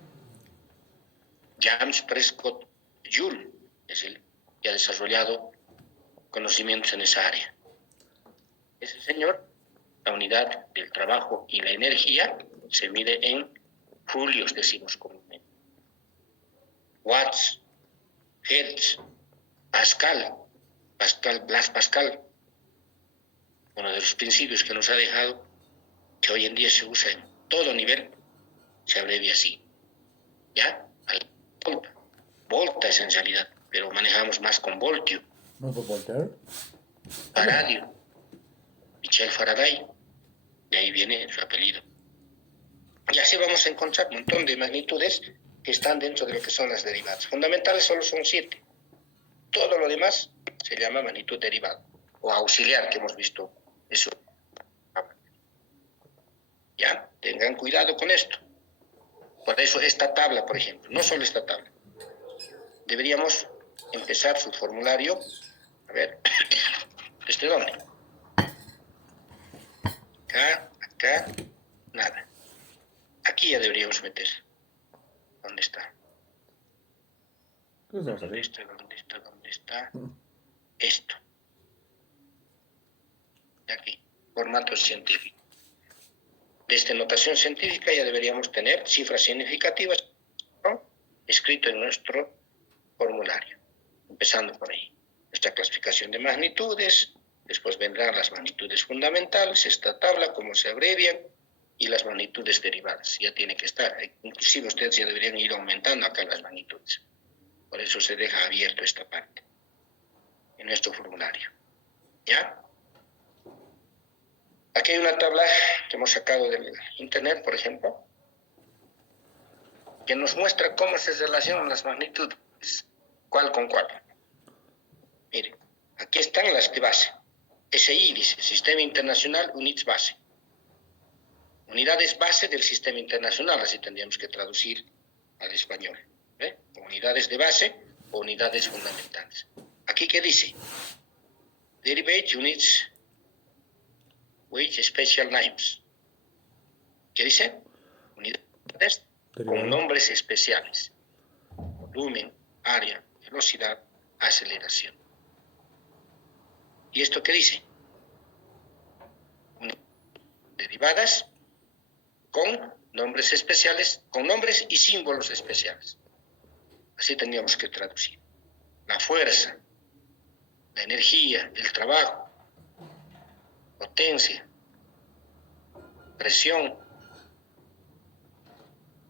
James Prescott Joule es el que ha desarrollado conocimientos en esa área. Ese señor, la unidad del trabajo y la energía se mide en julios, decimos comúnmente. Watts, Hertz, Blas Pascal, uno de los principios que nos ha dejado, que hoy en día se usa en todo nivel, se abrevia así. ¿Ya? Volta es en realidad, pero manejamos más con voltio. ¿No fue Voltaire? Faraday, Michel Faraday, de ahí viene su apellido. Y así vamos a encontrar un montón de magnitudes que están dentro de lo que son las derivadas. Fundamentales solo son 7. Todo lo demás se llama magnitud derivada o auxiliar, que hemos visto eso. Ya, tengan cuidado con esto. Por eso esta tabla, por ejemplo, no solo esta tabla. Deberíamos empezar su formulario. A ver, ¿desde dónde? Acá, nada. Aquí ya deberíamos meter. ¿Dónde está? ¿Qué estamos ¿Dónde haciendo? está? ¿Dónde está? Esto. Aquí, formato científico. Desde notación científica ya deberíamos tener cifras significativas, ¿no?, escrito en nuestro formulario. Empezando por ahí. Nuestra clasificación de magnitudes, después vendrán las magnitudes fundamentales, esta tabla, cómo se abrevian, y las magnitudes derivadas. Ya tiene que estar. Inclusive ustedes ya deberían ir aumentando acá las magnitudes. Por eso se deja abierto esta parte en nuestro formulario. ¿Ya? Aquí hay una tabla que hemos sacado del internet, por ejemplo, que nos muestra cómo se relacionan las magnitudes, cuál con cuál. Miren, aquí están las de base. SI dice, Sistema Internacional Units Base. Unidades base del Sistema Internacional, así tendríamos que traducir al español. Unidades de base o unidades fundamentales. Aquí, ¿qué dice? Derivate Units with Special Names. ¿Qué dice? Unidades con nombres especiales. Volumen, área, velocidad, aceleración. ¿Y esto qué dice? Derivadas con nombres especiales, con nombres y símbolos especiales. Así tendríamos que traducir. La fuerza, la energía, el trabajo, potencia, presión.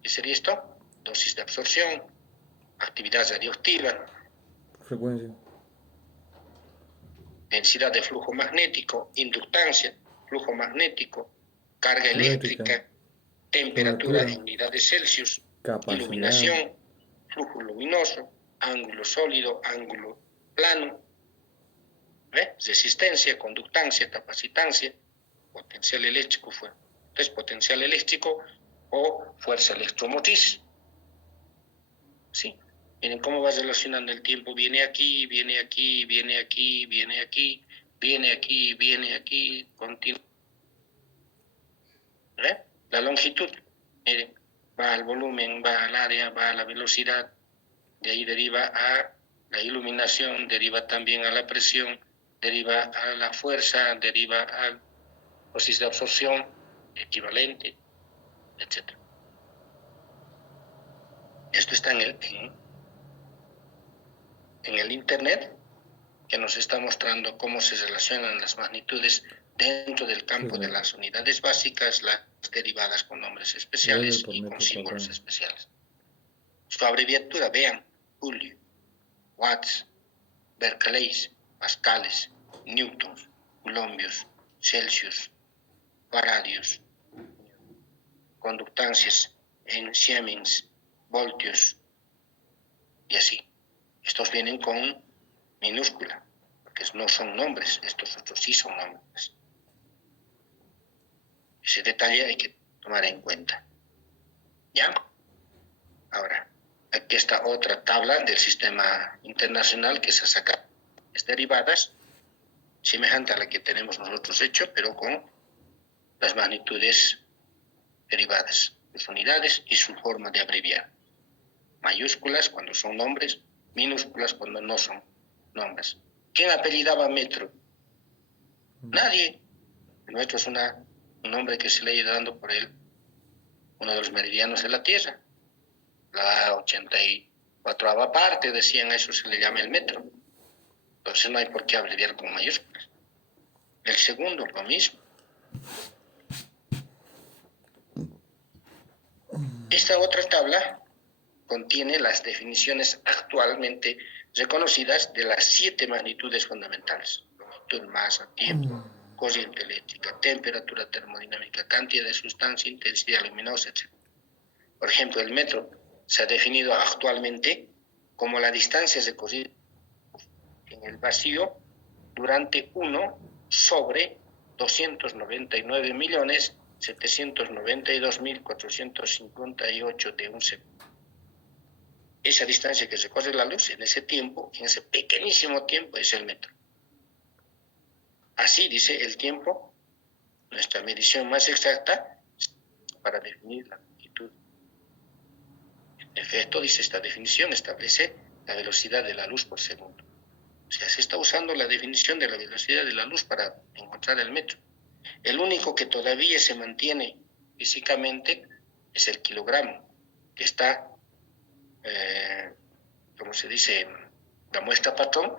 ¿Qué sería esto? Dosis de absorción, actividad radioactiva, Frecuencia. densidad de flujo magnético, inductancia, flujo magnético, carga eléctrica, temperatura en unidades Celsius, capacidad, iluminación, flujo luminoso, ángulo sólido, ángulo plano, resistencia, conductancia, capacitancia, potencial eléctrico, entonces potencial eléctrico o fuerza electromotriz. ¿Sí? Miren cómo va relacionando el tiempo. Viene aquí, viene aquí, viene aquí, viene aquí, viene aquí, viene aquí, continúa. La longitud, miren, va al volumen, va al área, va a la velocidad, de ahí deriva a la iluminación, deriva también a la presión, deriva a la fuerza, deriva a dosis de absorción, equivalente, etc. Esto está en el Internet, que nos está mostrando cómo se relacionan las magnitudes dentro del campo de las unidades básicas, las derivadas con nombres especiales y con símbolos especiales. Su abreviatura, vean, Julio, watts, berkeleyes, pascales, newtons, coulombios, celsius, faradios, conductancias en siemens, voltios y así. Estos vienen con minúscula, porque no son nombres, estos otros sí son nombres. Ese detalle hay que tomar en cuenta. ¿Ya? Ahora, aquí está otra tabla del sistema internacional que se saca las derivadas, semejante a la que tenemos nosotros hecho, pero con las magnitudes derivadas, sus unidades y su forma de abreviar. Mayúsculas cuando son nombres, minúsculas cuando no son nombres. ¿Quién apellidaba metro? Nadie. El nuestro es un nombre que se le ha ido dando por él, uno de los meridianos de la Tierra. La 84ª parte, decían, a eso se le llama el metro. Entonces no hay por qué abreviar con mayúsculas. El segundo, lo mismo. Esta otra tabla contiene las definiciones actualmente reconocidas de las 7 magnitudes fundamentales: longitud, masa, tiempo, corriente eléctrica, temperatura termodinámica, cantidad de sustancia, intensidad luminosa, etc. Por ejemplo, el metro se ha definido actualmente como la distancia recorrida en el vacío durante 1 sobre 299.792.458 de un segundo. Esa distancia que recorre la luz en ese tiempo, en ese pequeñísimo tiempo, es el metro. Así dice el tiempo, nuestra medición más exacta para definir la longitud. En efecto, dice esta definición, establece la velocidad de la luz por segundo. O sea, se está usando la definición de la velocidad de la luz para encontrar el metro. El único que todavía se mantiene físicamente es el kilogramo, que está, como se dice, la muestra patrón,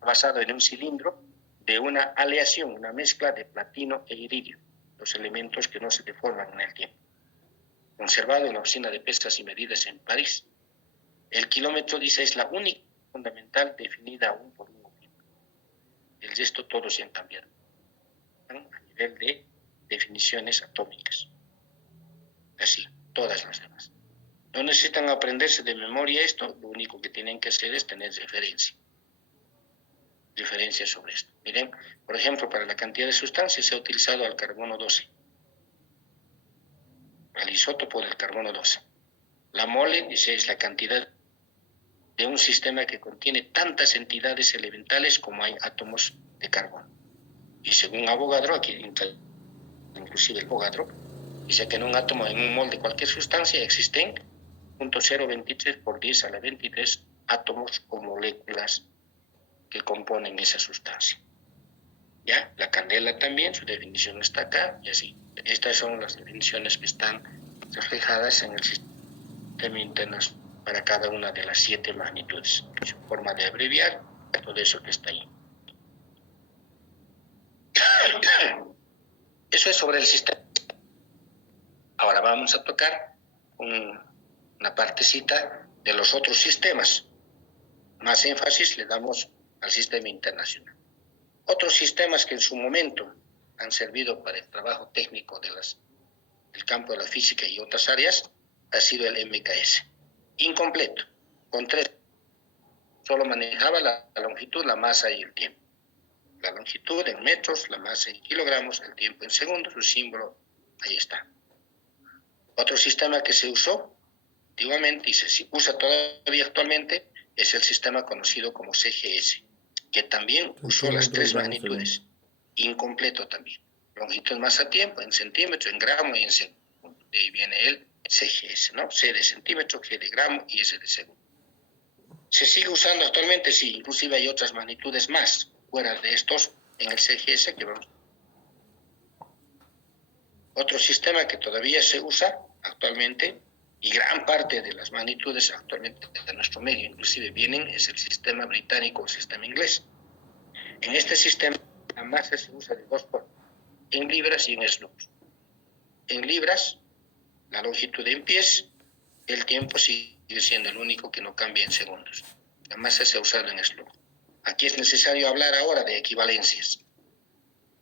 basado en un cilindro de una aleación, una mezcla de platino e iridio, los elementos que no se deforman en el tiempo. Conservado en la oficina de pesas y medidas en París. El kilómetro, dice, es la única fundamental definida aún por un objeto. El resto todos se han cambiado, ¿no? A nivel de definiciones atómicas. Así, todas las demás. No necesitan aprenderse de memoria esto, lo único que tienen que hacer es tener referencia sobre esto. Miren, por ejemplo, para la cantidad de sustancias se ha utilizado al carbono 12, al isótopo del carbono 12. La mole, dice, es la cantidad de un sistema que contiene tantas entidades elementales como hay átomos de carbono. Y según Avogadro, aquí inclusive el Avogadro, dice que en un átomo, en un mol de cualquier sustancia, existen 0.023 por 10 a la 23 átomos o moléculas que componen esa sustancia. ¿Ya? La candela también, su definición está acá, y así. Estas son las definiciones que están reflejadas en el sistema internacional para cada una de las 7 magnitudes. Su forma de abreviar, todo eso que está ahí. Eso es sobre el sistema. Ahora vamos a tocar una partecita de los otros sistemas. Más énfasis le damos al sistema internacional. Otros sistemas que en su momento han servido para el trabajo técnico del campo de la física y otras áreas ha sido el MKS. Incompleto, con 3. Solo manejaba la longitud, la masa y el tiempo. La longitud en metros, la masa en kilogramos, el tiempo en segundos, su símbolo, ahí está. Otro sistema que se usó antiguamente y se usa todavía actualmente es el sistema conocido como CGS, que también usó las 3 magnitudes. Incompleto también. Longitud, masa, tiempo, en centímetros, en gramo y en segundo. De ahí viene el CGS, ¿no? C de centímetro, G de gramo y S de segundo. ¿Se sigue usando actualmente? Sí, inclusive hay otras magnitudes más fuera de estos en el CGS que vamos. Otro sistema que todavía se usa actualmente y gran parte de las magnitudes actualmente de nuestro medio, inclusive vienen, es el sistema británico o el sistema inglés. En este sistema la masa se usa de dos formas, en libras y en slugs. En libras, la longitud en pies, el tiempo sigue siendo el único que no cambia en segundos. La masa se ha usado en slugs. Aquí es necesario hablar ahora de equivalencias.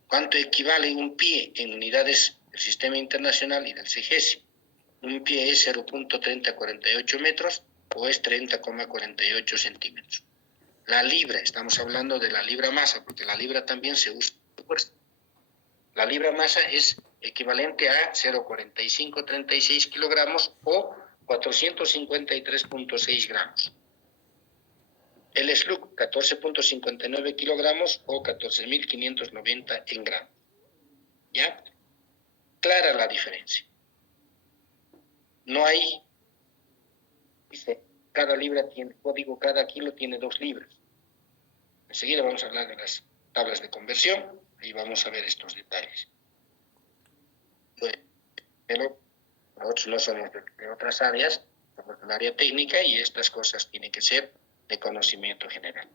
¿Cuánto equivale un pie en unidades del sistema internacional y del CGS? Un pie es 0.3048 metros o es 30,48 centímetros. La libra, estamos hablando de la libra masa, porque la libra también se usa en fuerza. La libra masa es equivalente a 0,4536 kilogramos o 453,6 gramos. El slug, 14,59 kilogramos o 14.590 en gramos. ¿Ya? Clara la diferencia. No hay, dice, cada libra tiene código, cada kilo tiene 2 libras. Enseguida vamos a hablar de las tablas de conversión, ahí vamos a ver estos detalles. Bueno, pero nosotros no somos de otras áreas, somos del área técnica y estas cosas tienen que ser de conocimiento general.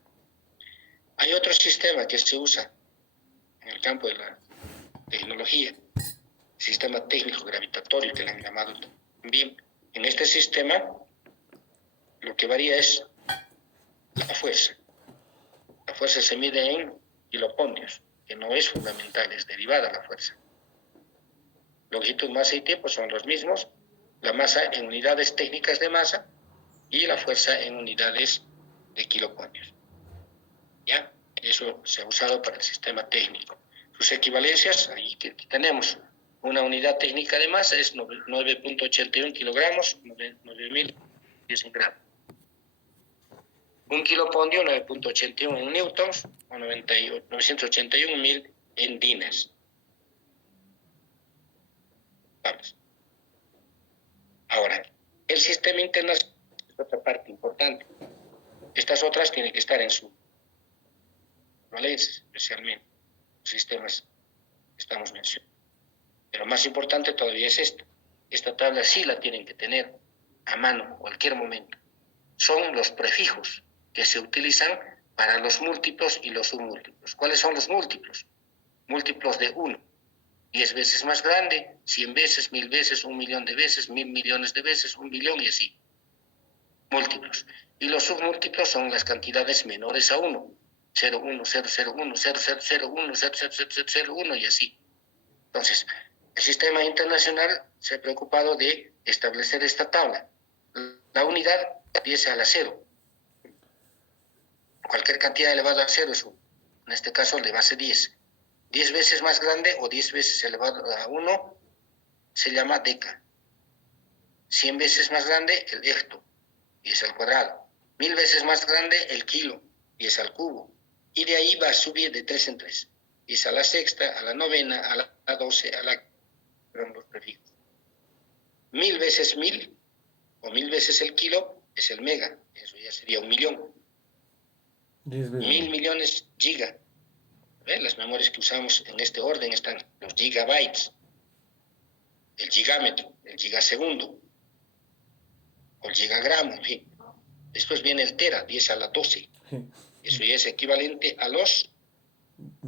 Hay otro sistema que se usa en el campo de la tecnología, sistema técnico gravitatorio que le han llamado también. En este sistema lo que varía es la fuerza. La fuerza se mide en kilopondios, que no es fundamental, es derivada la fuerza. Longitud, masa y tiempo son los mismos, la masa en unidades técnicas de masa y la fuerza en unidades de kiloponios. ¿Ya? Eso se ha usado para el sistema técnico. Sus equivalencias, ahí tenemos una unidad técnica de masa, es 9.81 kilogramos, 9.010 gramos. Un kilopondio, 9.81 en newtons, o 981.000 en dinas. Vamos. Ahora, el sistema internacional es otra parte importante. Estas otras tienen que estar en su valencia, especialmente los sistemas que estamos mencionando. Pero más importante todavía es esta. Esta tabla sí la tienen que tener a mano en cualquier momento. Son los prefijos que se utilizan para los múltiplos y los submúltiplos. ¿Cuáles son los múltiplos? Múltiplos de 1. 10 veces más grande, 100 veces, 1000 veces, 1 millón de veces, 1000 millones de veces, 1 billón y así. Múltiplos. Y los submúltiplos son las cantidades menores a 1. 0, 1, 0, 0, 1, 0, 0, 0, 1, 0, 0, 0, 0, 0, 1 y así. Entonces, el sistema internacional se ha preocupado de establecer esta tabla. La unidad 10 a la 0. Cualquier cantidad elevada a 0 es 1. En este caso, de base 10. 10 veces más grande o 10 veces elevado a 1 se llama deca. 100 veces más grande el hecto, 10 al cuadrado. 1000 veces más grande el kilo, 10 al cubo. Y de ahí va a subir de 3 en 3. 10 a la sexta, a la novena, a la 12, a la... los prefijos. 1000 veces 1000 o 1000 veces el kilo es el mega. Eso ya sería 1 millón. 1000 millones giga. Las memorias que usamos en este orden están los gigabytes, el gigámetro, el gigasegundo, o el gigagramo, en fin. Después viene el tera, 10 a la 12. Eso ya es equivalente a los,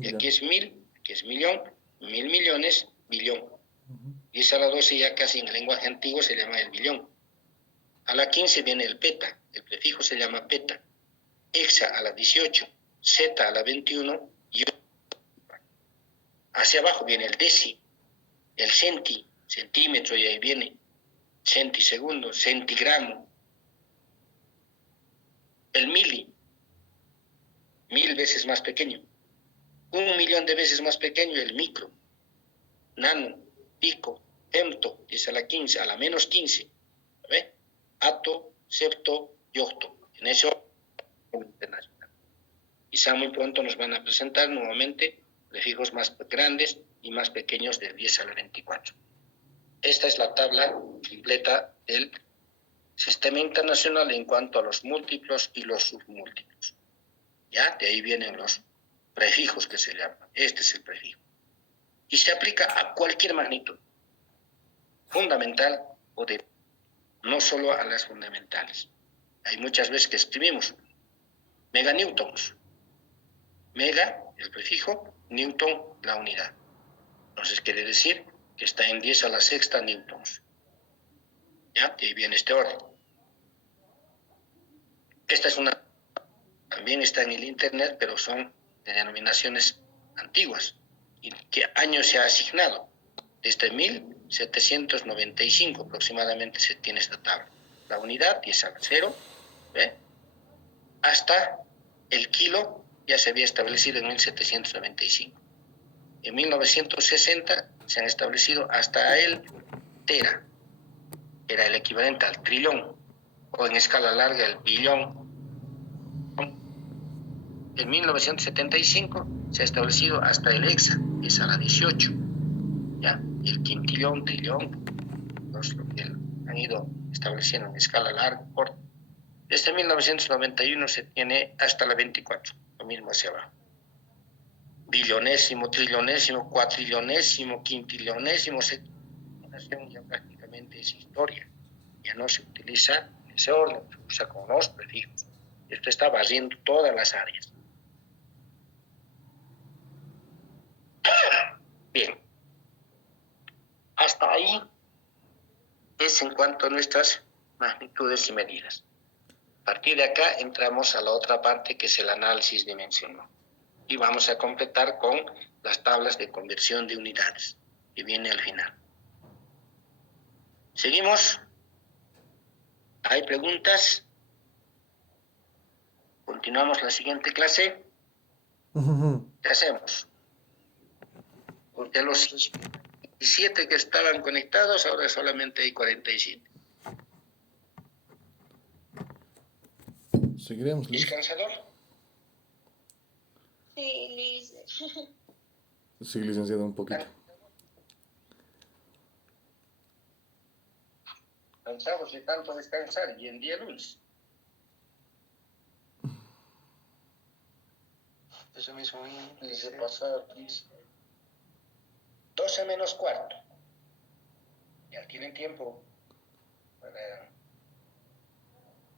y aquí es 1000, aquí es millón, 1000 millones, billón. 10 a la 12 ya casi en el lenguaje antiguo se llama el billón. A la 15 viene el peta, el prefijo se llama peta. Hexa a la 18, zeta a la 21 y hacia abajo viene el deci, el centi, centímetro y ahí viene centisegundo, centigramo. El mili, 1000 veces más pequeño. 1 millón de veces más pequeño el micro. Nano, pico, femto, 10 a la 15, a la menos 15. ¿Ve? Ato, septo y octo. En eso internacional. Quizá muy pronto nos van a presentar nuevamente prefijos más grandes y más pequeños de 10 a la 24. Esta es la tabla completa del sistema internacional en cuanto a los múltiplos y los submúltiplos. ¿Ya? De ahí vienen los prefijos que se llaman. Este es el prefijo. Y se aplica a cualquier magnitud, fundamental o de no solo a las fundamentales. Hay muchas veces que escribimos meganewtons. Mega, el prefijo, newton, la unidad. Entonces quiere decir que está en 10 a la sexta newtons. ¿Ya? Y ahí viene este orden. Esta es una, también está en el internet, pero son de denominaciones antiguas. ¿Y qué año se ha asignado? Desde 1795 aproximadamente se tiene esta tabla. La unidad, 10 a la 0, ¿ve? Hasta el kilo ya se había establecido en 1795. En 1960 se han establecido hasta el tera, era el equivalente al trillón, o en escala larga el billón. En 1975 se ha establecido hasta el hexa, que es a la 18. ¿Ya? El quintillón, trillón, lo que han ido estableciendo en escala larga, corta. Desde 1991 se tiene hasta la 24, lo mismo hacia abajo. Billonésimo, trillonésimo, cuatrillonésimo, quintillonésimo, ya prácticamente es historia. Ya no se utiliza en ese orden, se usa con los prefijos. Esto está barriendo todas las áreas. Bien. Hasta ahí es en cuanto a nuestras magnitudes y medidas. A partir de acá entramos a la otra parte que es el análisis dimensional. Y vamos a completar con las tablas de conversión de unidades, que viene al final. ¿Seguimos? ¿Hay preguntas? ¿Continuamos la siguiente clase? ¿Qué hacemos? Porque los 17 que estaban conectados, ahora solamente hay 47. Seguiremos, Liz. ¿Descansador? Sí, Liz. Sí, licenciado, un poquito. Cansados de tanto descansar y en día lunes. Eso mismo. Les he pasado 12 menos cuarto. Ya tienen tiempo para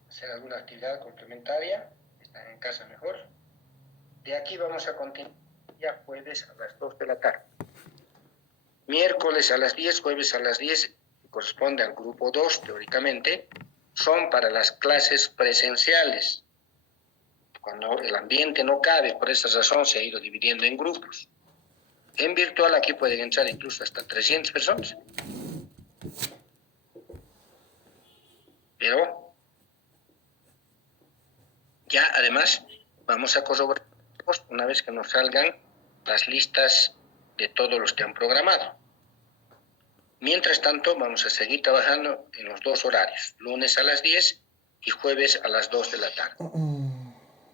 hacer alguna actividad complementaria. Están en casa mejor. De aquí vamos a continuar ya jueves a las 2 de la tarde. Miércoles a las 10, jueves a las 10, que corresponde al grupo 2, teóricamente, son para las clases presenciales. Cuando el ambiente no cabe, por esa razón se ha ido dividiendo en grupos. En virtual aquí pueden entrar incluso hasta 300 personas. Pero ya además vamos a corroborar una vez que nos salgan las listas de todos los que han programado. Mientras tanto vamos a seguir trabajando en los dos horarios, lunes a las 10 y jueves a las 2 de la tarde.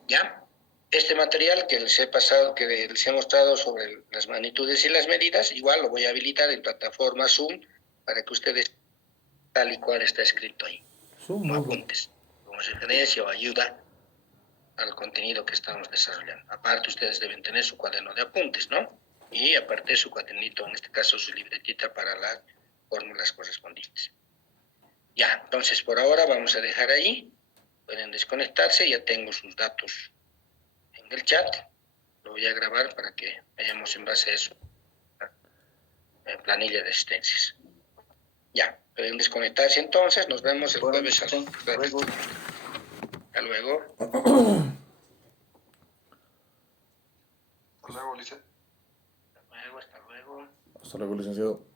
¿Ya? Este material que les he pasado, que les he mostrado sobre las magnitudes y las medidas, igual lo voy a habilitar en plataforma Zoom para que ustedes, tal y cual está escrito ahí, como apuntes, como referencia o ayuda al contenido que estamos desarrollando. Aparte, ustedes deben tener su cuaderno de apuntes, ¿no? Y aparte su cuadernito, en este caso su libretita para las fórmulas correspondientes. Ya, entonces por ahora vamos a dejar ahí. Pueden desconectarse, ya tengo sus datos en el chat. Lo voy a grabar para que vayamos en base a eso. Planilla de asistencias. Ya, pueden desconectarse entonces. Nos vemos el jueves. Hasta luego. Hasta luego, Lisa. Hasta luego, hasta luego. Hasta luego, licenciado.